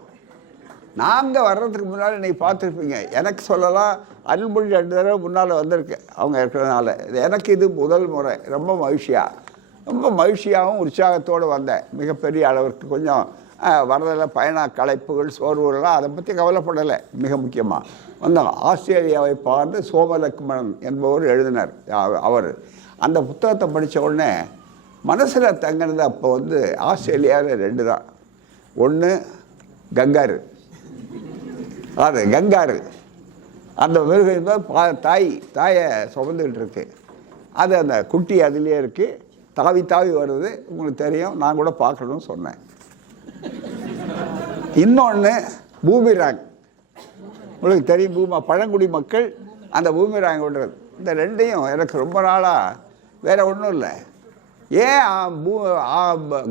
நாங்கள் வர்றதுக்கு முன்னால் இன்றைக்கி பார்த்துருப்பீங்க. எனக்கு சொல்லலாம், அருள்மொழி 2 தடவை முன்னால் வந்திருக்கு அவங்க இருக்கிறதுனால. எனக்கு இது முதல் முறை. ரொம்ப மகிழ்ச்சியாகவும் உற்சாகத்தோடு வந்தேன். மிகப்பெரிய அளவிற்கு கொஞ்சம் வரதில் பயண களைப்புகள், சோர்வுகள்லாம் அதை பற்றி கவலைப்படலை. மிக முக்கியமாக வந்தோம். ஆஸ்திரேலியாவை பார்த்து சோமலக்ஷ்மணன் என்பவர் எழுதினார். அவர் அந்த புத்தகத்தை படித்த உடனே மனசில் தங்கினது அப்போ ஆஸ்திரேலியாவில் 2 தான். ஒன்று கங்காரு, அது கங்காரு, அந்த மிருகம் தாயை சுமந்துக்கிட்டு இருக்கு. அது அந்த குட்டி அதிலே இருக்குது, தாவி வருது. உங்களுக்கு தெரியும், நான் கூட பார்க்கணும்னு சொன்னேன். இன்னொன்று பூமிராங், உங்களுக்கு தெரியும், பழங்குடி மக்கள் அந்த பூமிராங் விடுறது. இந்த 2ஐயும் எனக்கு ரொம்ப நாளாக வேறு ஒன்றும் இல்லை. ஏன்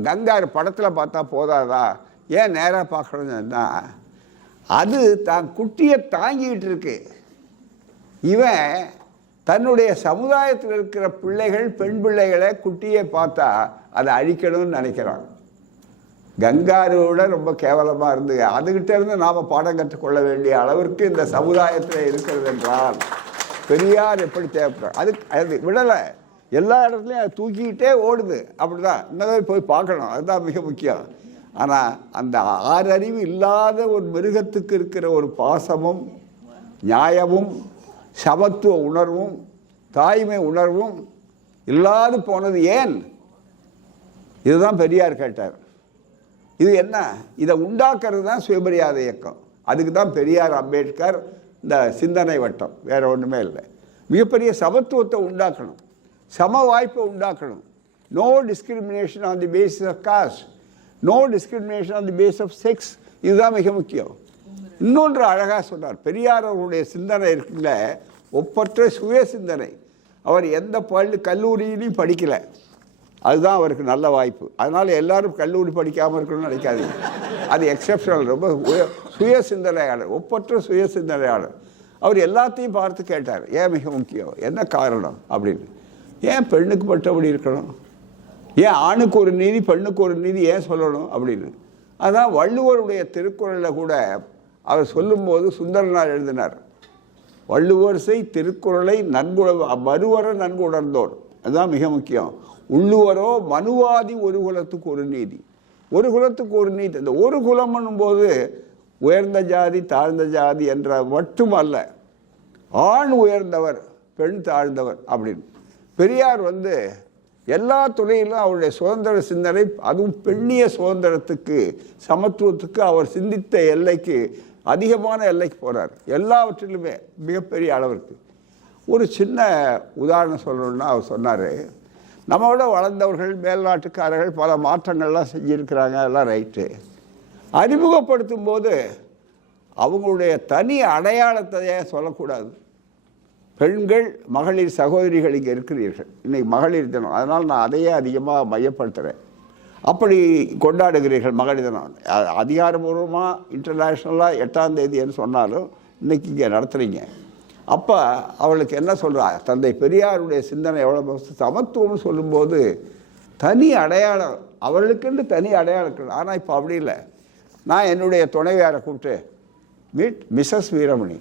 கங்காரு படத்தில் பார்த்தா போதாதா, ஏன் நேராக பார்க்கணுன்னா, அது தான் குட்டியை தாங்கிக்கிட்டு இருக்கு. இவன் தன்னுடைய சமுதாயத்தில் இருக்கிற பிள்ளைகள், பெண் பிள்ளைகளை, குட்டியை பார்த்தா அதை அழிக்கணும்னு நினைக்கிறான். கங்காருவோட ரொம்ப கேவலமாக இருந்து அதுகிட்ட இருந்து நாம் பாடம் கற்றுக்கொள்ள வேண்டிய அளவிற்கு இந்த சமுதாயத்தில் இருக்கிறது என்றால் பெரியார் எப்படி தேவைப்படுறார்? அது விடலை, எல்லா இடத்துலையும் அதை தூக்கிக்கிட்டே ஓடுது. அப்படிதான் இன்னும் போய் பார்க்கணும், அதுதான் மிக முக்கியம். ஆனால் அந்த ஆறறிவு இல்லாத ஒரு மிருகத்துக்கு இருக்கிற ஒரு பாசமும் நியாயமும் சமத்துவ உணர்வும் தாய்மை உணர்வும் இல்லாது போனது ஏன்? இதுதான் பெரியார் கேட்டார். இது என்ன? இதை உண்டாக்குறது தான் சுயமரியாதை இயக்கம். அதுக்கு தான் பெரியார், அம்பேத்கர், இந்த சிந்தனை வட்டம், வேற ஒன்றுமே இல்லை. மிகப்பெரிய சமத்துவத்தை உண்டாக்கணும், சம வாய்ப்பை உண்டாக்கணும். No discrimination on the basis of caste, no discrimination on the base of sex. இதுதான் மிக முக்கியம். இன்னொன்று அழகாக சொன்னார் பெரியார் அவருடைய சிந்தனை இருக்குல்ல, ஒப்பற்ற சுய சிந்தனை. அவர் எந்த கல்லூரியிலையும் படிக்கலை, அதுதான் அவருக்கு நல்ல வாய்ப்பு. அதனால் எல்லாரும் கல்லூரி படிக்காமல் இருக்கணும்னு நினைக்காதீங்க, அது எக்ஸப்ஷனல். ரொம்ப சுய சிந்தனையாளர், ஒப்பற்ற சுய சிந்தனையாளர். அவர் எல்லாத்தையும் பார்த்து கேட்டார், ஏன் மிக முக்கியம், என்ன காரணம் அப்படின்னு. ஏன் பெண்ணுக்கு பட்டபடி இருக்கணும், ஏன் ஆணுக்கு ஒரு நீதி பெண்ணுக்கு ஒரு நீதி ஏன் சொல்லணும் அப்படின்னு. அதான் வள்ளுவருடைய திருக்குறளில் கூட அவர் சொல்லும்போது சுந்தரனார் எழுதினார், வள்ளுவர் செய் திருக்குறளை மறுவர நன்கு உணர்ந்தோர். அதுதான் மிக முக்கியம். உள்ளுவரோ மனுவாதி ஒரு குலத்துக்கு ஒரு நீதி, ஒரு குலத்துக்கு ஒரு நீதி. இந்த ஒரு குலம் பண்ணும்போது உயர்ந்த ஜாதி தாழ்ந்த ஜாதி என்ற மட்டும் அல்ல, ஆண் உயர்ந்தவர் பெண் தாழ்ந்தவர் அப்படின்னு. பெரியார் வந்து எல்லா துறையிலும் அவருடைய சுதந்திர சிந்தனை, அதுவும் பெண்ணிய சுதந்திரத்துக்கு, சமத்துவத்துக்கு அவர் சிந்தித்த எல்லைக்கு, அதிகமான எல்லைக்கு போகிறார். எல்லாவற்றிலுமே மிகப்பெரிய அளவிற்கு. ஒரு சின்ன உதாரணம் சொல்லணும்னா, அவர் சொன்னார், நம்மளோட வளர்ந்தவர்கள் மேல்நாட்டுக்காரர்கள் பல மாற்றங்கள்லாம் செஞ்சுருக்கிறாங்க, எல்லாம் ரைட்டு. அறிமுகப்படுத்தும் போது அவங்களுடைய தனி அடையாளத்தையே சொல்லக்கூடாது. பெண்கள், மகளிர் சகோதரிகள் இங்கே இருக்கிறீர்கள், இன்றைக்கி மகளிர் தினம், அதனால் நான் அதையே அதிகமாக மையப்படுத்துகிறேன். அப்படி கொண்டாடுகிறீர்கள் மகளிர் தினம். அதிகாரபூர்வமாக இன்டர்நேஷ்னலாக 8ஆம் தேதின்னு சொன்னாலும் இன்றைக்கி இங்கே நடத்துகிறீங்க. அப்போ அவளுக்கு என்ன சொல்கிறா, தந்தை பெரியாருடைய சிந்தனை எவ்வளோ சமத்துவம்னு சொல்லும்போது தனி அடையாளம், அவளுக்குன்னு தனி அடையாளம் இருக்குது. ஆனால் இப்போ அப்படி இல்லை. நான் என்னுடைய துணைவியாரை கூப்பிட்டு, meet Mrs Veeramani.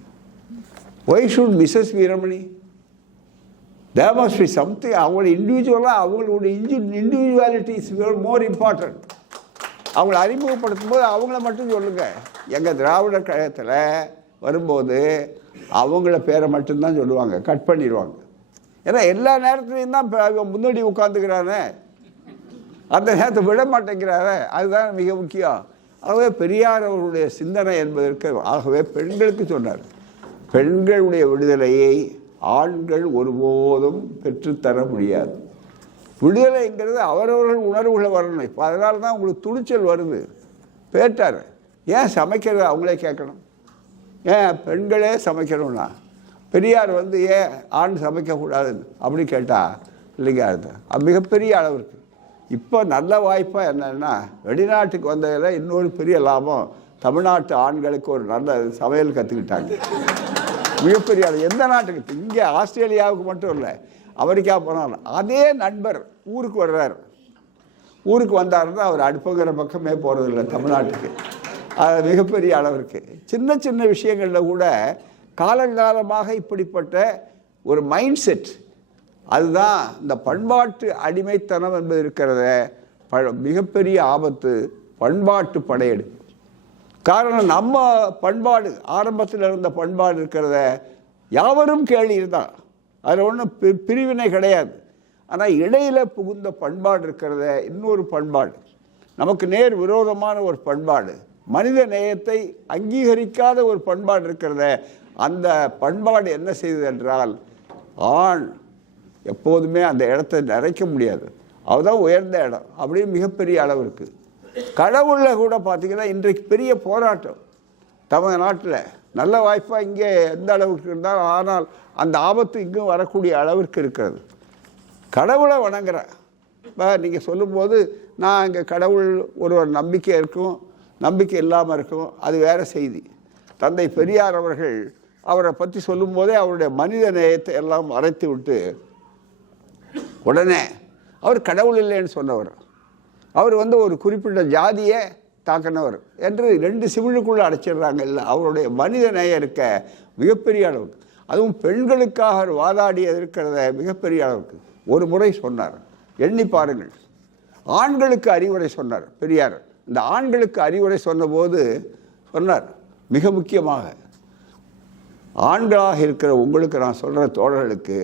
Why should Mrs Veeramani? There must be something. அவங்களோட இண்டிவிஜுவலாக அவங்களுடைய இண்டிவிஜுவாலிட்டி இஸ் மோர் இம்பார்ட்டன்ட். அவங்கள அறிமுகப்படுத்தும் போது அவங்கள மட்டும் சொல்லுங்கள். எங்கள் திராவிடர் கழகத்தில் வரும்போது அவங்கள பேரை மட்டும்தான் சொல்லுவாங்க, கட் பண்ணிடுவாங்க. ஏன்னா எல்லா நேரத்துலையும் தான் முன்னாடி உட்காந்துக்கிறானே, அந்த நேரத்தை விட மாட்டேங்கிறாரு. அதுதான் மிக முக்கியம். ஆகவே பெரியார் அவருடைய சிந்தனை என்பதற்கு, ஆகவே பெண்களுக்கு சொன்னார், பெண்களுடைய விடுதலையை ஆண்கள் ஒருபோதும் பெற்றுத்தர முடியாது. விடுதலைங்கிறது அவரவர்கள் உணர்வுகளை வரணும். இப்போ அதனால தான் உங்களுக்கு துணிச்சல் வருது. பேட்டார் ஏன் சமைக்கிறது அவங்களே கேட்கணும், ஏன் பெண்களே சமைக்கணும்னா, பெரியார் வந்து ஏன் ஆண் சமைக்கக்கூடாதுன்னு அப்படி கேட்டால் இல்லைங்க, அது மிகப்பெரிய அளவிற்கு. இப்போ நல்ல வாய்ப்பாக என்னென்னா, வெளிநாட்டுக்கு வந்ததில் இன்னொரு பெரிய லாபம், தமிழ்நாட்டு ஆண்களுக்கு ஒரு நல்ல சமையல் கற்றுக்கிட்டாங்க. மிகப்பெரிய அளவு. எந்த நாட்டுக்கு, இங்கே ஆஸ்திரேலியாவுக்கு மட்டும் இல்லை, அமெரிக்கா போனாலும் அதே நண்பர் ஊருக்கு வர்றார். ஊருக்கு வந்தாருன்னா அவர் அடுப்புங்கிற பக்கமே போகிறதில்லை தமிழ்நாட்டுக்கு. அது மிகப்பெரிய அளவிற்கு. சின்ன சின்ன விஷயங்களில் கூட காலங்காலமாக இப்படிப்பட்ட ஒரு மைண்ட் செட், அதுதான் இந்த பண்பாட்டு அடிமைத்தனம் என்பது இருக்கிறத மிகப்பெரிய ஆபத்து. பண்பாட்டு படையெடுப்பு. காரணம், நம்ம பண்பாடு, ஆரம்பத்தில் இருந்த பண்பாடு இருக்கிறத யாவரும் கேள்வி தான், அதில் ஒன்றும் பிரிவினை கிடையாது. ஆனால் இடையில் புகுந்த பண்பாடு இருக்கிறத இன்னொரு பண்பாடு, நமக்கு நேர் விரோதமான ஒரு பண்பாடு, மனித நேயத்தை அங்கீகரிக்காத ஒரு பண்பாடு இருக்கிறத, அந்த பண்பாடு என்ன செய்தது என்றால், ஆண் எப்போதுமே அந்த இடத்தை நிறைக்க முடியாது, அதுதான் உயர்ந்த இடம் அப்படின்னு மிகப்பெரிய அளவிற்கு. கடவுளில் கூட பார்த்திங்கன்னா இன்றைக்கு பெரிய போராட்டம் தமிழ்நாட்டில். நல்ல வாய்ப்பாக இங்கே எந்த அளவுக்கு இருந்தால், ஆனால் அந்த ஆபத்து இங்கும் வரக்கூடிய அளவிற்கு இருக்கிறது. கடவுளை வணங்குறேன். இப்போ நீங்கள் சொல்லும்போது நான் இங்கே கடவுள் ஒரு நம்பிக்கை இருக்கும், நம்பிக்கை இல்லாமல் இருக்கும், அது வேறு செய்தி. தந்தை பெரியார் அவர்கள் அவரை பற்றி சொல்லும்போதே அவருடைய மனித நேயத்தை எல்லாம் மறைத்து விட்டு உடனே அவர் கடவுள் இல்லைன்னு சொன்னவர். அவர் வந்து ஒரு குறிப்பிட்ட ஜாதியை தாக்கினவர் என்று 2 சிவிலுக்குள்ளே அடைச்சிடுறாங்க. இல்லை, அவருடைய மனித நேயம் இருக்க மிகப்பெரிய அளவுக்கு, அதுவும் பெண்களுக்காக வாதாடியது இருக்கிறத மிகப்பெரிய அளவுக்கு. ஒரு முறை சொன்னார், எண்ணி பாருங்கள், ஆண்களுக்கு அறிவுரை சொன்னார் பெரியார். இந்த ஆண்களுக்கு அறிவுரை சொன்னபோது சொன்னார், மிக முக்கியமாக ஆண்களாக இருக்கிற உங்களுக்கு நான் சொல்கிற தோழர்களுக்கு,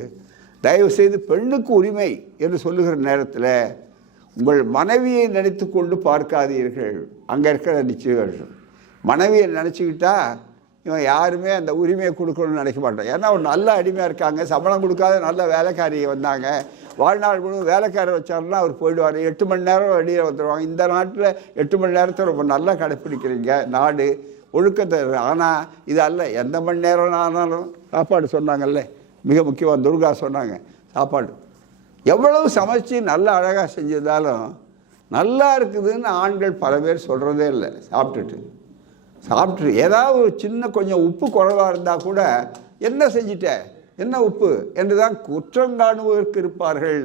தயவுசெய்து பெண்ணுக்கு உரிமை என்று சொல்லுகிற நேரத்தில் உங்கள் மனைவியை நினைத்து கொண்டு பார்க்காதீர்கள். அங்கே இருக்கிற நிச்சயர்கள் மனைவியை நினச்சிக்கிட்டா இவன் யாருமே அந்த உரிமையை கொடுக்கணும்னு நினைக்க மாட்டான். ஏன்னா ஒரு நல்ல அடிமையாக இருக்காங்க, சம்பளம் கொடுக்காத நல்ல வேலைக்காரியை வந்தாங்க, வாழ்நாள் முழுவதும் வேலைக்காரர் வச்சாருன்னா அவர் போயிடுவார், 8 மணி நேரம் வெளியே வந்துடுவாங்க. இந்த நாட்டில் 8 மணி நேரத்தை ரொம்ப நல்லா கடைப்பிடிக்கிறீங்க, நாடு ஒழுக்கத்தை. ஆனால் இது அல்ல, எந்த மணி நேரம் ஆனாலும் சாப்பாடு சொன்னாங்கல்ல, மிக முக்கியமாக துர்கா சொன்னாங்க, சாப்பாடு எவ்வளவு சமைச்சு நல்லா அழகாக செஞ்சிருந்தாலும் நல்லா இருக்குதுன்னு ஆண்கள் பல பேர் சொல்கிறதே இல்லை. சாப்பிட்டு ஏதாவது ஒரு சின்ன கொஞ்சம் உப்பு குறைவாக இருந்தால் கூட என்ன செஞ்சிட்ட, என்ன உப்பு என்று தான் குற்றம் காணுவதற்கு இருப்பார்கள்.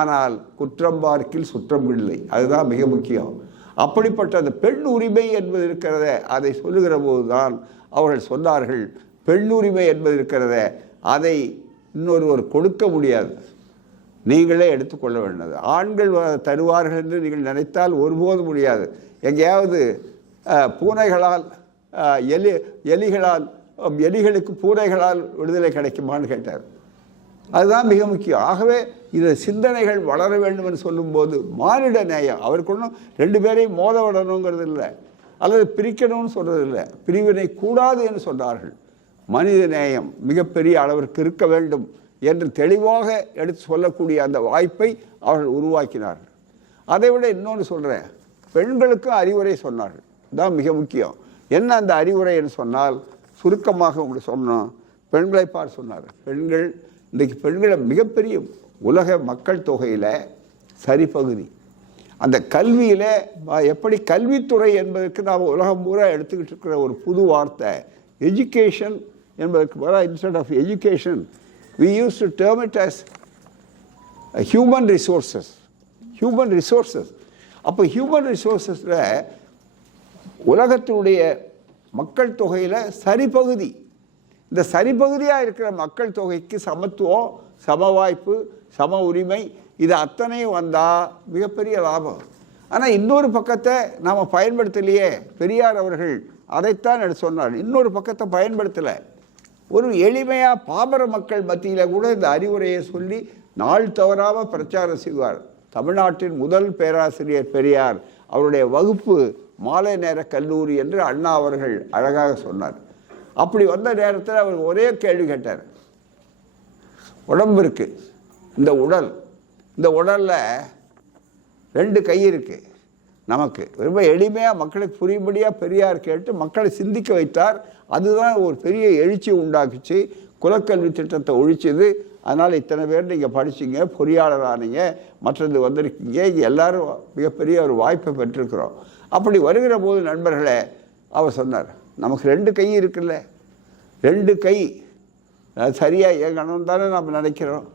ஆனால் குற்றம் பார்க்கில் சுற்றம் இல்லை, அதுதான் மிக முக்கியம். அப்படிப்பட்ட அந்த பெண் உரிமை என்பது இருக்கிறத, அதை சொல்லுகிற போது தான் அவர்கள் சொன்னார்கள், பெண் உரிமை என்பது இருக்கிறத அதை இன்னொருவர் கொடுக்க முடியாது, நீங்களே எடுத்துக்கொள்ள வேண்டியது. ஆண்கள் தருவார்கள் என்று நீங்கள் நினைத்தால் ஒருபோது முடியாது. எங்கேயாவது பூனைகளால் எலிகளுக்கு பூனைகளால் விடுதலை கிடைக்குமான்னு கேட்டார். அதுதான் மிக முக்கியம். ஆகவே இந்த சிந்தனைகள் வளர வேண்டும் என்று சொல்லும்போது மானிட நேயம், அவருக்கு ஒன்றும் ரெண்டு பேரையும் மோத விடணுங்கிறது இல்லை, அல்லது பிரிக்கணும்னு சொல்கிறது இல்லை, பிரிவினை கூடாது என்று சொன்னார்கள். மனித நேயம் மிகப்பெரிய அளவிற்கு இருக்க வேண்டும் என்று தெளிவாக எடுத்து சொல்லக்கூடிய அந்த வாய்ப்பை அவர்கள் உருவாக்கினார்கள். அதை விட இன்னொன்று சொல்கிறேன், பெண்களுக்கும் அறிவுரை சொன்னார்கள். தான் மிக முக்கியம். என்ன அந்த அறிவுரை என்று சொன்னால், சுருக்கமாக உங்களுக்கு சொன்னோம், பெண்களை பார் சொன்னார். பெண்கள் இன்றைக்கு பெண்களை மிகப்பெரிய உலக மக்கள் தொகையில் சரிபகுதி. அந்த கல்வியில் எப்படி கல்வித்துறை என்பதற்கு நாம் உலகம் பூரா எடுத்துக்கிட்டு இருக்கிற ஒரு புது வார்த்தை எஜுகேஷன் என்பதற்கு பதிலாக instead of education we used to term it as human resources. அப்போ ஹியூமன் ரிசோர்ஸஸில் உலகத்தினுடைய மக்கள் தொகையில் சரிபகுதி, இந்த சரிபகுதியாக இருக்கிற மக்கள் தொகைக்கு சமத்துவம், சம வாய்ப்பு, சம உரிமை, இது அத்தனையும் வந்தால் மிகப்பெரிய லாபம். ஆனால் இன்னொரு பக்கத்தை நாம் பயன்படுத்தலையே. பெரியார் அவர்கள் அதைத்தான் எடுத்து சொன்னார். இன்னொரு பக்கத்தை பயன்படுத்தலை. ஒரு எளிமையாக பாமர மக்கள் மத்தியில் கூட இந்த அறிவுரையை சொல்லி நாள் தவறாமல் பிரச்சாரம் செய்வார். தமிழ்நாட்டின் முதல் பேராசிரியர் பெரியார், அவருடைய வகுப்பு மாலை நேர கல்லூரி என்று அண்ணா அவர்கள் அழகாக சொன்னார். அப்படி வந்த நேரத்தில் அவர் ஒரே கேள்வி கேட்டார். உடம்பு இருக்கு, இந்த உடலில் 2 கை இருக்கு. நமக்கு ரொம்ப எளிமையாக மக்களுக்கு புரியும்படியாக பெரியார் கேட்டு மக்களை சிந்திக்க வைத்தார். அதுதான் ஒரு பெரிய எழுச்சி உண்டாக்குச்சு. குலக்கல்வி திட்டத்தை ஒழிச்சது. அதனால் இத்தனை பேர் நீங்கள் படிச்சிங்க, பொறியாளர் ஆனீங்க, மற்றது வந்திருக்கீங்க, எல்லாரும் மிகப்பெரிய ஒரு வாய்ப்பை பெற்றிருக்கிறோம். அப்படி வருகிற போது நண்பர்களே, அவர் சொன்னார், நமக்கு 2 கை இருக்குல்ல, 2 கை சரியாக இயங்கணும்னு தானே நம்ம நினைக்கிறோம்.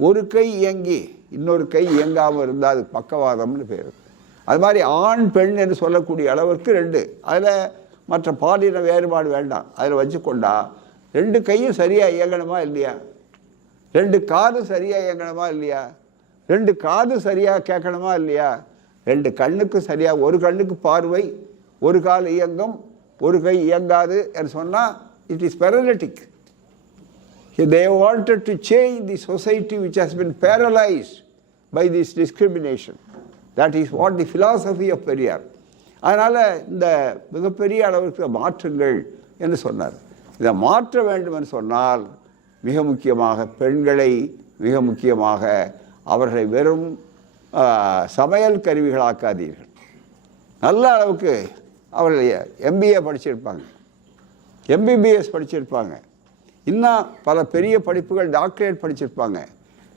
ஒரு கை இயங்கி இன்னொரு கை இயங்காமல் இருந்தால் அது பக்கவாதம்னு பேர். அது மாதிரி ஆண் பெண் என்று சொல்லக்கூடிய அளவிற்கு 2, அதில் மற்ற பாலின வேறுபாடு வேண்டாம், அதில் வச்சுக்கொண்டா 2 கையும் சரியாக இயங்கணுமா இல்லையா, 2 காதும் சரியாக இயங்கணுமா இல்லையா, 2 காது சரியாக கேட்கணுமா இல்லையா, 2 கண்ணுக்கு சரியாக, ஒரு கண்ணுக்கு பார்வை, ஒரு கால் இயங்கும், ஒரு கை இயங்காது என்று சொன்னால் it is paralytic. They wanted to change the society which has been paralyzed by this discrimination. That is what the philosophy of Periyar. அதனால் இந்த மிகப்பெரிய அளவிற்கு மாற்றுங்கள் என்று சொன்னார். இதை மாற்ற வேண்டும் என்று சொன்னால் மிக முக்கியமாக பெண்களை, மிக முக்கியமாக அவர்களை வெறும் சமையல் கருவிகளாக்காதீர்கள். நல்ல அளவுக்கு அவர்கள் MBA படிச்சிருப்பாங்க, MBBS படிச்சிருப்பாங்க, இன்னும் பல பெரிய படிப்புகள் டாக்டரேட் படிச்சிருப்பாங்க.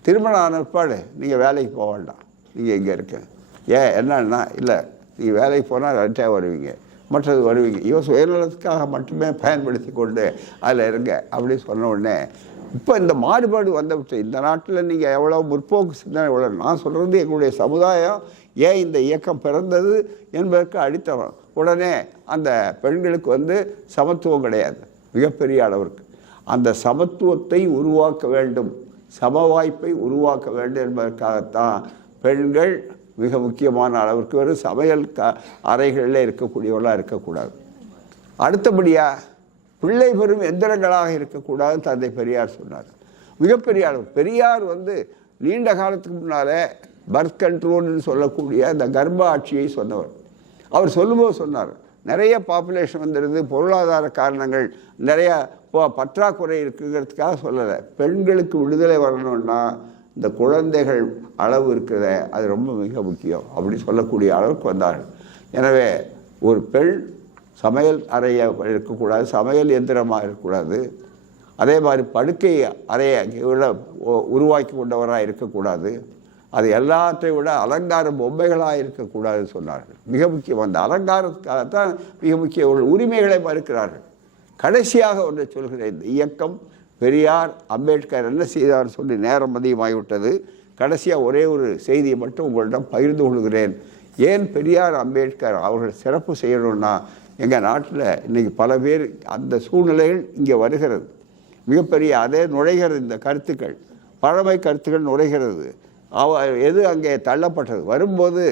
திருமணம் ஆன பிற்பாடு நீங்கள் வேலைக்கு போக வேண்டாம், நீங்கள் இங்கே இருக்க. என்னன்னா இல்லை, நீங்கள் வேலைக்கு போனால் ரெட்டாக வருவீங்க, மற்றது வருவீங்க, இவன் சுயநலத்துக்காக மட்டுமே பயன்படுத்தி கொண்டு அதில் இருங்க அப்படின்னு சொன்ன உடனே இப்போ இந்த மாறுபாடு வந்துவிட்டு இந்த நாட்டில் நீங்கள் எவ்வளோ முற்போக்கு சிந்தனை எவ்வளோ. நான் சொல்கிறது எங்களுடைய சமுதாயம் ஏன் இந்த இயக்கம் பிறந்தது என்பதற்கு அடித்தவன். உடனே அந்த பெண்களுக்கு சமத்துவம் கிடையாது மிகப்பெரிய அளவிற்கு. அந்த சமத்துவத்தை உருவாக்க வேண்டும், சம வாய்ப்பை உருவாக்க வேண்டும் என்பதற்காகத்தான் பெண்கள் மிக முக்கியமான அளவிற்கு ஒரு சமையல் அறைகளில் இருக்கக்கூடியவர்களாக இருக்கக்கூடாது. அடுத்தபடியாக பிள்ளை பெறும் எந்திரங்களாக இருக்கக்கூடாது தந்தை பெரியார் சொன்னார். மிகப்பெரிய அளவு பெரியார் நீண்ட காலத்துக்கு முன்னாலே பர்த் கண்ட்ரோல்னு சொல்லக்கூடிய அந்த கர்ப்ப ஆட்சியை சொன்னவர். அவர் சொல்லும்போது சொன்னார், நிறைய பாப்புலேஷன் வந்துடுது, பொருளாதார காரணங்கள், நிறைய பற்றாக்குறை இருக்குங்கிறதுக்காக சொல்லலை. பெண்களுக்கு விடுதலை வரணும்னா இந்த குழந்தைகள் அளவு இருக்கிறத அது ரொம்ப மிக முக்கியம் அப்படி சொல்லக்கூடிய அளவுக்கு வந்தார்கள். எனவே ஒரு பெண் சமையல் அறையை இருக்கக்கூடாது, சமையல் எந்திரமாக இருக்கக்கூடாது, அதே மாதிரி படுக்கை அறையை விட உருவாக்கி கொண்டவராக இருக்கக்கூடாது, அது எல்லாத்தையும் விட அலங்கார பொம்மைகளாக இருக்கக்கூடாதுன்னு சொன்னார்கள். மிக முக்கியம், அந்த அலங்காரத்துக்காகத்தான் மிக முக்கிய உரிமைகளை மறுக்கிறார்கள். கடைசியாக ஒன்றை சொல்கிறேன், இந்த இயக்கம் பெரியார் அம்பேத்கர் என்ன செய்தார் சொல்லி நேரம் அதிகமாகிவிட்டது. கடைசியாக ஒரே ஒரு செய்தியை மட்டும் உங்களிடம் பகிர்ந்து கொள்கிறேன். ஏன் பெரியார் அம்பேத்கர் அவர்கள் சிறப்பு செய்யணும்னா, எங்கள் நாட்டில் இன்றைக்கி பல பேர் அந்த சூழ்நிலைகள் இங்கே வருகிறது, மிகப்பெரிய அதே நுழைகிறது, இந்த கருத்துக்கள் பழமை கருத்துக்கள் நுழைகிறது. எது அங்கே தள்ளப்பட்டது வரும்போது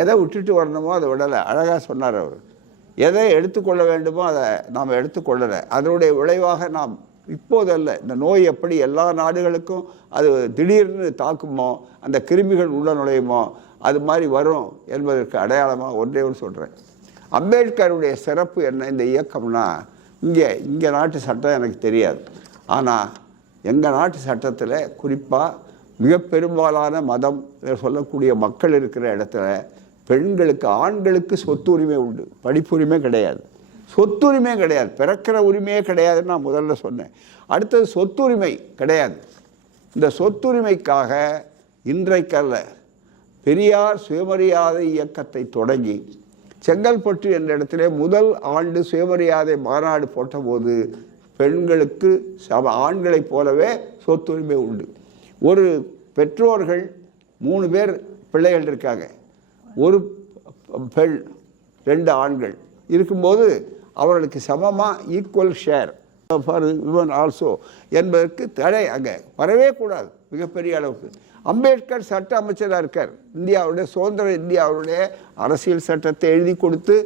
எதை விட்டுட்டு வரணுமோ அதை விடலை. அழகாக சொன்னார் அவர். எதை எடுத்துக்கொள்ள வேண்டுமோ அதை நாம் எடுத்துக்கொள்ளலை. அதனுடைய விளைவாக நாம் இப்போதல்ல. இந்த நோய் எப்படி எல்லா நாடுகளுக்கும் அது திடீர்னு தாக்குமோ, அந்த கிருமிகள் உள்ள நுழையுமோ, அது மாதிரி வரும் என்பதற்கு அடையாளமாக ஒன்றே ஒன்று சொல்கிறேன். அம்பேத்கருடைய சிறப்பு என்ன இந்த இயக்கம்னா, இங்கே நாட்டு சட்டம் எனக்கு தெரியாது, ஆனால் எங்கள் நாட்டு சட்டத்தில் குறிப்பாக மிக பெரும்பாலான மதம் சொல்லக்கூடிய மக்கள் இருக்கிற இடத்துல பெண்களுக்கு ஆண்களுக்கு சொத்துரிமை உண்டு, படிப்புரிமை கிடையாது, சொத்துரிமை கிடையாது, பிறக்கிற உரிமையே கிடையாதுன்னு நான் முதல்ல சொன்னேன். அடுத்தது சொத்துரிமை கிடையாது. இந்த சொத்துரிமைக்காக இன்றைக்கல்ல பெரியார் சுயமரியாதை இயக்கத்தை தொடங்கி செங்கல்பட்டு என்ற இடத்துல முதல் ஆண்டு சுயமரியாதை மாநாடு போட்டபோது பெண்களுக்கு ஆண்களைப் போலவே சொத்துரிமை உண்டு. ஒரு பெற்றோர்கள் 3 பேர் பிள்ளைகள் இருக்காங்க, ஒரு பெண் 2 ஆண்கள் இருக்கும்போது அவர்களுக்கு சமமாக equal share for women also என்பதற்கு தடை அங்கே வரவே கூடாது மிகப்பெரிய அளவுக்கு. அம்பேத்கர் சட்ட அமைச்சராக இருக்கார். இந்தியாவுடைய சுதந்திர இந்தியாவுடைய அரசியல் சட்டத்தை எழுதி கொடுத்து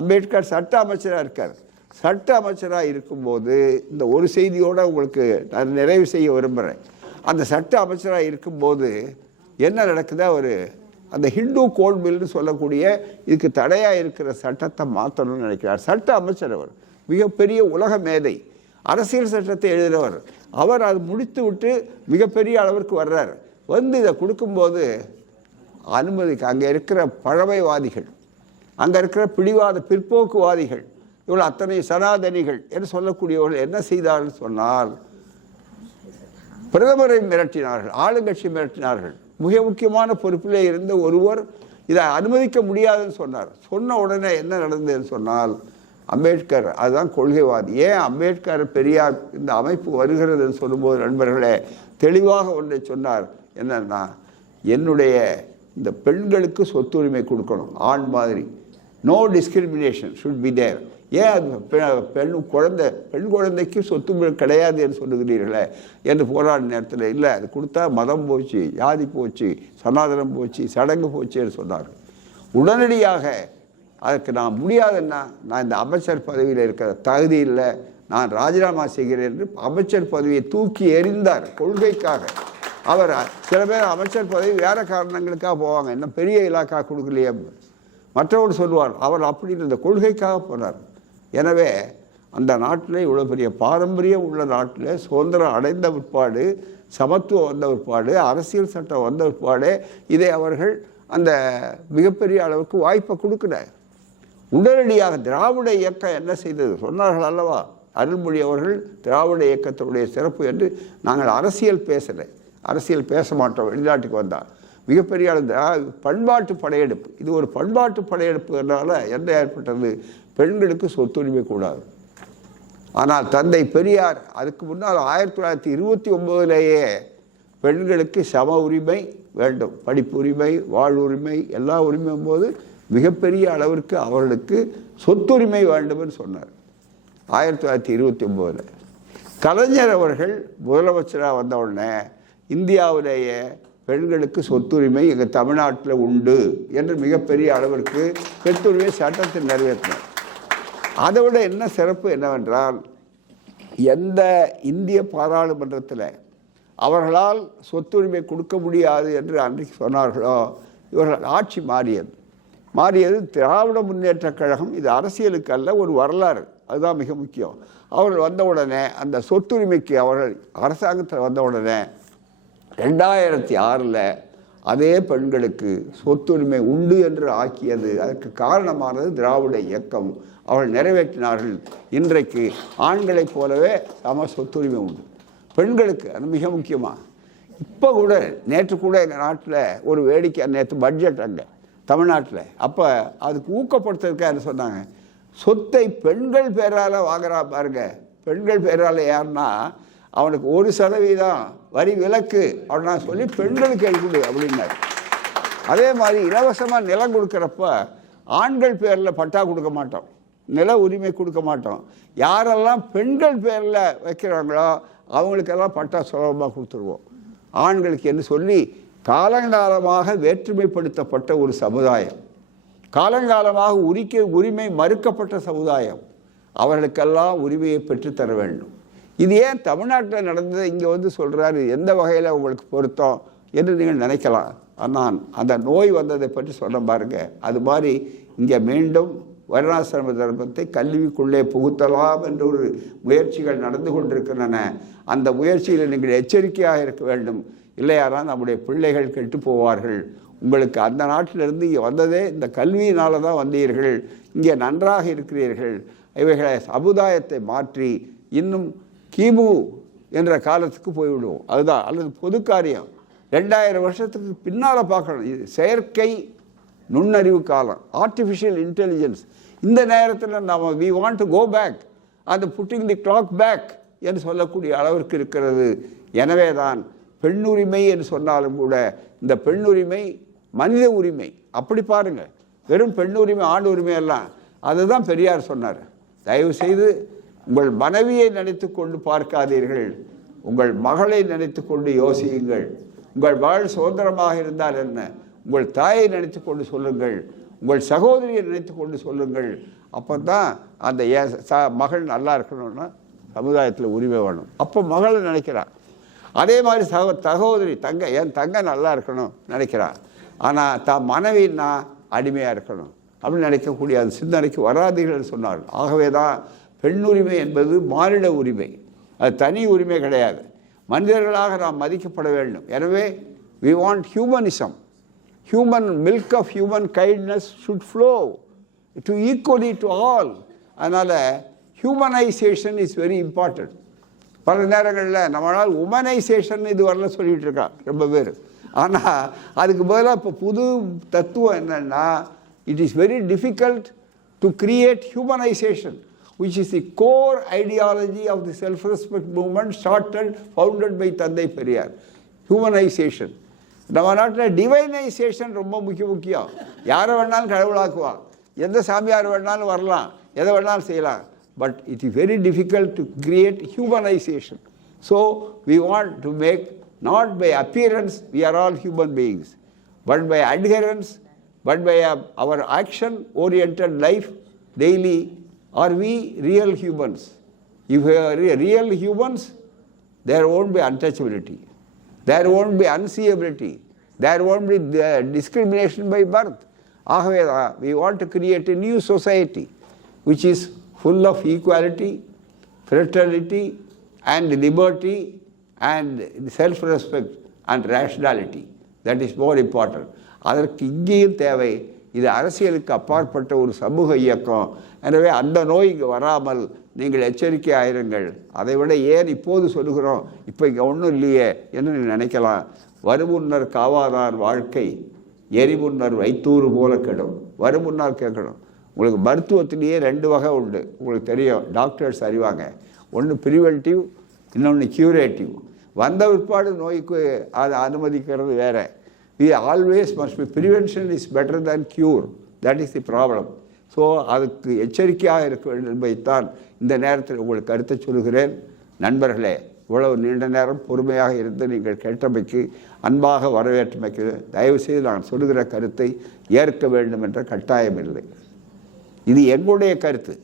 அம்பேத்கர் சட்ட அமைச்சராக இருக்கார். சட்ட அமைச்சராக இருக்கும்போது இந்த ஒரு செய்தியோடு உங்களுக்கு நான் நிறைவு செய்ய விரும்புகிறேன். அந்த சட்ட அமைச்சராக இருக்கும்போது என்ன நடக்குதா, அந்த ஹிந்து கோட் பில்னு சொல்லக்கூடிய இதுக்கு தடையாக இருக்கிற சட்டத்தை மாற்றணும்னு நினைக்கிறார். சட்ட அமைச்சர் அவர், மிகப்பெரிய உலக மேதை, அரசியல் சட்டத்தை எழுதுகிறவர். அவர் அது முடித்து விட்டு மிகப்பெரிய அளவிற்கு வர்றார். வந்து இதை கொடுக்கும்போது அனுமதிக்கு அங்கே இருக்கிற பழமைவாதிகள், அங்கே இருக்கிற பிடிவாத பிற்போக்குவாதிகள், இவ்வளோ அத்தனை சனாதனிகள் என்று சொல்லக்கூடியவர்கள் என்ன செய்தார்கள் சொன்னால், பிரதமரை மிரட்டினார்கள், ஆளுங்கட்சி மிரட்டினார்கள். மிக முக்கியமான பொறுப்பிலே இருந்த ஒருவர் இதை அனுமதிக்க முடியாதுன்னு சொன்னார். சொன்ன உடனே என்ன நடந்ததுன்னு சொன்னால், அம்பேத்கர் அதுதான் கொள்கைவாதி. ஏன் அம்பேத்கர் பெரியார் இந்த அமைப்பு வருகிறதுன்னு சொல்லும்போது நண்பர்களே தெளிவாக ஒன்றை சொன்னார். என்னன்னா, என்னுடைய இந்த பெண்களுக்கு சொத்துரிமை கொடுக்கணும், ஆண் மாதிரி, no discrimination should be there. ஏன் அது பெண் குழந்தைக்கு சொத்துரிமை கிடையாது என்று சொல்லுகிறீர்களே என்று போராடின நேரத்தில், இல்லை அது கொடுத்தா மதம் போச்சு, ஜாதி போச்சு, சனாதனம் போச்சு, சடங்கு போச்சு என்று சொன்னார். உடனடியாக அதுக்கு நான் முடியாதுன்னா, நான் இந்த அமைச்சர் பதவியில் இருக்கிற தகுதி இல்லை, நான் ராஜினாமா செய்கிறேன் என்று அமைச்சர் பதவியை தூக்கி எறிந்தார் கொள்கைக்காக. அவர் சில பேர் அமைச்சர் பதவி வேறு காரணங்களுக்காக போவாங்க, இன்னும் பெரிய இலாக்கா கொடுக்கலையே மற்றவர் சொல்லுவார், அவர் அப்படி இந்த கொள்கைக்காக போனார். எனவே அந்த நாட்டில் இவ்வளோ பெரிய பாரம்பரியம் உள்ள நாட்டில் சுதந்திரம் அடைந்த பிற்பாடு, சமத்துவம் வந்த பிற்பாடு, அரசியல் சட்டம் வந்த பிற்பாடு இதை அவர்கள் அந்த மிகப்பெரிய அளவுக்கு வாய்ப்பை கொடுக்கல. உடனடியாக திராவிட இயக்கம் என்ன செய்தது சொன்னார்கள் அல்லவா, அருள்மொழி அவர்கள் திராவிட இயக்கத்தினுடைய சிறப்பு என்று. நாங்கள் அரசியல் பேசலை, அரசியல் பேச மாட்டோம், வெளிநாட்டுக்கு வந்தால் மிகப்பெரிய பண்பாட்டு படையெடுப்பு. இது ஒரு பண்பாட்டு படையெடுப்பு என்றால என்ன ஏற்பட்டது, பெண்களுக்கு சொத்துரிமை கூடாது. ஆனால் தந்தை பெரியார் அதுக்கு முன்னால் 1929 பெண்களுக்கு சம உரிமை வேண்டும், படிப்பு உரிமை, வாழ்வுரிமை, எல்லா உரிமையும் போது மிகப்பெரிய அளவிற்கு அவர்களுக்கு சொத்துரிமை வேண்டும்னு சொன்னார் 1929. கலைஞர் அவர்கள் முதலமைச்சராக வந்த உடனே இந்தியாவிலேயே பெண்களுக்கு சொத்துரிமை எங்கள் தமிழ்நாட்டில் உண்டு என்று மிகப்பெரிய அளவிற்கு சொத்துரிமை சட்டத்தை நிறைவேற்றினார். அதை விட என்ன சிறப்பு என்னவென்றால், எந்த இந்திய பாராளுமன்றத்தில் அவர்களால் சொத்துரிமை கொடுக்க முடியாது என்று அன்றைக்கு சொன்னார்களோ, இவர்கள் ஆட்சி மாறியது திராவிட முன்னேற்றக் கழகம். இது அரசியலுக்கு அல்ல, ஒரு வரலாறு, அதுதான் மிக முக்கியம். அவர்கள் வந்தவுடனே அந்த சொத்துரிமைக்கு அவர்கள் அரசாங்கத்தில் வந்தவுடனே 2006 அதே பெண்களுக்கு சொத்துரிமை உண்டு என்று ஆக்கியது. அதற்கு காரணமானது திராவிட இயக்கம். அவர்கள் நிறைவேற்றினார்கள். இன்றைக்கு ஆண்களைப் போலவே சம சொத்துரிமை உண்டு பெண்களுக்கு. அது மிக முக்கியமாக. இப்போ கூட நேற்று கூட எங்கள் நாட்டில் ஒரு வேடிக்கை, நேற்று பட்ஜெட் அங்கே தமிழ்நாட்டில், அப்போ அதுக்கு ஊக்கப்படுத்துறதுக்காக என்ன சொன்னாங்க, சொத்தை பெண்கள் பேரால் வாங்குறா பாருங்க. பெண்கள் பேரால் யாருன்னா அவனுக்கு 1% வரி விலக்கு அப்படின்னா சொல்லி பெண்களுக்கு எழுக்குடு அப்படின்னாரு. அதே மாதிரி இலவசமாக நிலம் கொடுக்குறப்ப ஆண்கள் பேரில் பட்டா கொடுக்க மாட்டோம், நில உரிமை கொடுக்க மாட்டோம். யாரெல்லாம் பெண்கள் பேரில் வைக்கிறாங்களோ அவங்களுக்கெல்லாம் பட்டா சுலபமாக கொடுத்துருவோம். ஆண்களுக்கு என்று சொல்லி காலங்காலமாக வேற்றுமைப்படுத்தப்பட்ட ஒரு சமுதாயம், காலங்காலமாக உரிமை மறுக்கப்பட்ட சமுதாயம், அவர்களுக்கெல்லாம் உரிமையை பெற்றுத்தர வேண்டும். இது ஏன் தமிழ்நாட்டில் நடந்தது இங்கே வந்து சொல்கிறாரு, எந்த வகையில் உங்களுக்கு பொருத்தம் என்று நீங்கள் நினைக்கலாம். ஆனால் அந்த நோய் வந்ததை பற்றி சொல்ல பாருங்க. அது மாதிரி இங்கே மீண்டும் வர்ணாசிரம தர்மத்தை கல்விக்குள்ளே புகுத்தலாம் என்ற ஒரு முயற்சிகள் நடந்து கொண்டிருக்கின்றன. அந்த முயற்சியில் நீங்கள் எச்சரிக்கையாக இருக்க வேண்டும். இல்லையானால் நம்முடைய பிள்ளைகள் கெட்டு போவார்கள். உங்களுக்கு அந்த நாட்டிலிருந்து இங்கே வந்ததே இந்த கல்வியினால தான் வந்தீர்கள். இங்கே நன்றாக இருக்கிறீர்கள். இவைகளை சமுதாயத்தை மாற்றி இன்னும் கிமு என்ற காலத்துக்கு போய்விடுவோம். அதுதான், அல்லது பொது காரியம் 2000 வருஷத்துக்கு பின்னால் பார்க்கணும். இது செயற்கை நுண்ணறிவு காலம், ஆர்டிஃபிஷியல் இன்டெலிஜென்ஸ். இந்த நேரத்தில் நம்ம we want to go back, அந்த புட்டிங் தி கிளாக் பேக் என்று சொல்லக்கூடிய அளவிற்கு இருக்கிறது. எனவே தான் பெண்ணுரிமை என்று சொன்னாலும் கூட இந்த பெண்ணுரிமை மனித உரிமை. அப்படி பாருங்க, வெறும் பெண்ணுரிமை ஆண் உரிமை எல்லாம் அதுதான் பெரியார் சொன்னார். தயவு செய்து உங்கள் மனைவியை நினைத்து கொண்டு பார்க்காதீர்கள், உங்கள் மகளை நினைத்து கொண்டு யோசியுங்கள். உங்கள் மகள் சுதந்திரமாக இருந்தால் என்ன, உங்கள் தாயை நினைத்து கொண்டு சொல்லுங்கள், உங்கள் சகோதரியை நினைத்து கொண்டு சொல்லுங்கள். அப்போ தான் அந்த மகள் நல்லா இருக்கணும்னா சமுதாயத்தில் உரிமை வேணும். அப்போ மகளை நினைக்கிறான். அதே மாதிரி சகோதரி தங்க, என் தங்க நல்லா இருக்கணும் நினைக்கிறான். ஆனால் தான் மனைவின்னா அடிமையாக இருக்கணும் அப்படின்னு நினைக்கக்கூடிய அது சிந்தனைக்கு வராதீர்கள் சொன்னார்கள். ஆகவே தான் பெண்ணுரிமை என்பது மானிட உரிமை, அது தனி உரிமை கிடையாது. மனிதர்களாக நாம் மதிக்கப்பட வேண்டும். எனவே we want humanism. Human milk of human kindness should flow to equally to all. அதனால் humanization is very important. பல நேரங்களில் நம்மளால் உமனைசேஷன் இது வரல சொல்லிகிட்டு இருக்கான் ரொம்ப பேர். ஆனால் அதுக்கு பதிலாக இப்போ புது தத்துவம் என்னென்னா, it is very difficult to create humanization, which is the core ideology of the self-respect movement started, founded by தந்தை பெரியார். Humanization. நம்ம நாட்டில் டிவைனைசேஷன் ரொம்ப முக்கியம். யாரை வேணாலும் கடவுளாக்குவான், எந்த சாமியார் வேணாலும் வரலாம், எதை வேணாலும் செய்யலாம். But it is very difficult to create humanization. So we want to make, not by appearance, we are all human beings, but by adherence, but by our action-oriented life daily, are we real humans. If we are real humans, there won't be untouchability, there won't be unseeability, there won't be discrimination by birth. ஆகவே we want to create a new society which is full of equality, fraternity and liberty and self-respect and rationality. That is more important. அதற்கு இங்கேயும் தேவை. இது அரசியலுக்கு அப்பாற்பட்ட ஒரு சமூக இயக்கம். எனவே அந்த நோய் இங்கே வராமல் நீங்கள் எச்சரிக்கை ஆயிருங்கள். அதை விட ஏன் இப்போது சொல்லுகிறோம், இப்போ இங்கே ஒன்றும் இல்லையே என்று நீங்கள் நினைக்கலாம். வருமுன்னர் காவாதார் வாழ்க்கை எரிமுன்னர் வைத்தூறு போல கெடும். வருமுன்னால் கேட்கணும். உங்களுக்கு மருத்துவத்திலேயே 2 வகை உண்டு, உங்களுக்கு தெரியும், டாக்டர்ஸ் அறிவாங்க. ஒன்று ப்ரிவென்டிவ், இன்னொன்று க்யூரேட்டிவ். வந்த பிற்பாடு நோய்க்கு அதை அனுமதிக்கிறது வேறு. We always must be, prevention is better than cure. That is the problem. So அதுக்கு எச்சரிக்கையாக இருக்க வேண்டும் என்பதைத்தான் இந்த நேரத்தில் உங்களுக்கு கருத்தை சொல்கிறேன். நண்பர்களே, இவ்வளவு நீண்ட நேரம் பொறுமையாக இருந்து நீங்கள் கேட்டமைக்கு, அன்பாக வரவேற்றமைக்கு தயவுசெய்து நான் சொல்லுகிற கருத்தை ஏற்க வேண்டும் என்ற கட்டாயம் இல்லை. இது எங்களுடைய கருத்து.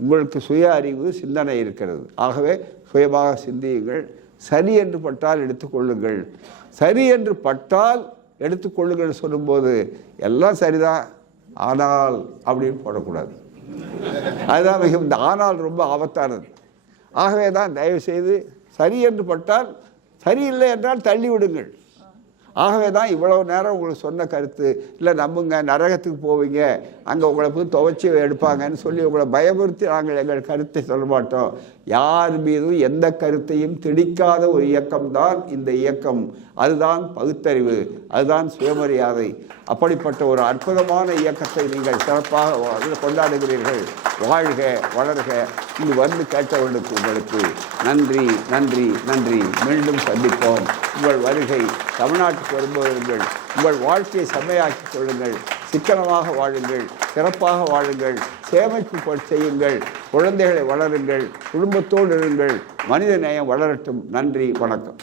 உங்களுக்கு சுய அறிவு சிந்தனை இருக்கிறது. ஆகவே சுயமாக சிந்தியுங்கள். சரி என்று பட்டால் எடுத்துக்கொள்ளுங்கள், சரி என்று பட்டால் எடுத்துக்கொள்ளுங்கள் சொல்லும்போது எல்லாம் சரிதான் ஆனால் அப்படின்னு போடக்கூடாது. அதுதான் மிக, இந்த ஆனால் ரொம்ப ஆபத்தானது. ஆகவே தான் தயவுசெய்து சரி என்று பட்டால், சரியில்லை என்றால் தள்ளி விடுங்கள். ஆகவே தான் இவ்வளவு நேரம் உங்களுக்கு சொன்ன கருத்து. இல்லை நம்புங்க, நரகத்துக்கு போவீங்க, அங்கே உங்களை போய் துவைச்சி எடுப்பாங்கன்னு சொல்லி உங்களை பயமுறுத்தி நாங்கள் எங்கள் கருத்தை சொல்ல மாட்டோம். யார் மீதும் எந்த கருத்தையும் திணிக்காத ஒரு இயக்கம்தான் இந்த இயக்கம். அதுதான் பகுத்தறிவு, அதுதான் சுயமரியாதை. அப்படிப்பட்ட ஒரு அற்புதமான இயக்கத்தை நீங்கள் சிறப்பாக கொண்டாடுகிறீர்கள். வாழ்க, வளர்க. இங்கு வந்து கேட்டவர்களுக்கு உங்களுக்கு நன்றி, நன்றி, நன்றி. மீண்டும் சந்திப்போம். உங்கள் வருகை தமிழ்நாட்டுக்கு வரும்போது உங்கள் வாழ்க்கையை செம்மையாக்கிக் கொள்ளுங்கள். சிக்கனமாக வாழுங்கள், சிறப்பாக வாழுங்கள், சேமிப்பு செய்யுங்கள், குழந்தைகளை வளருங்கள், குடும்பத்தோடு இருங்கள். மனித நேயம் வளரட்டும். நன்றி, வணக்கம்.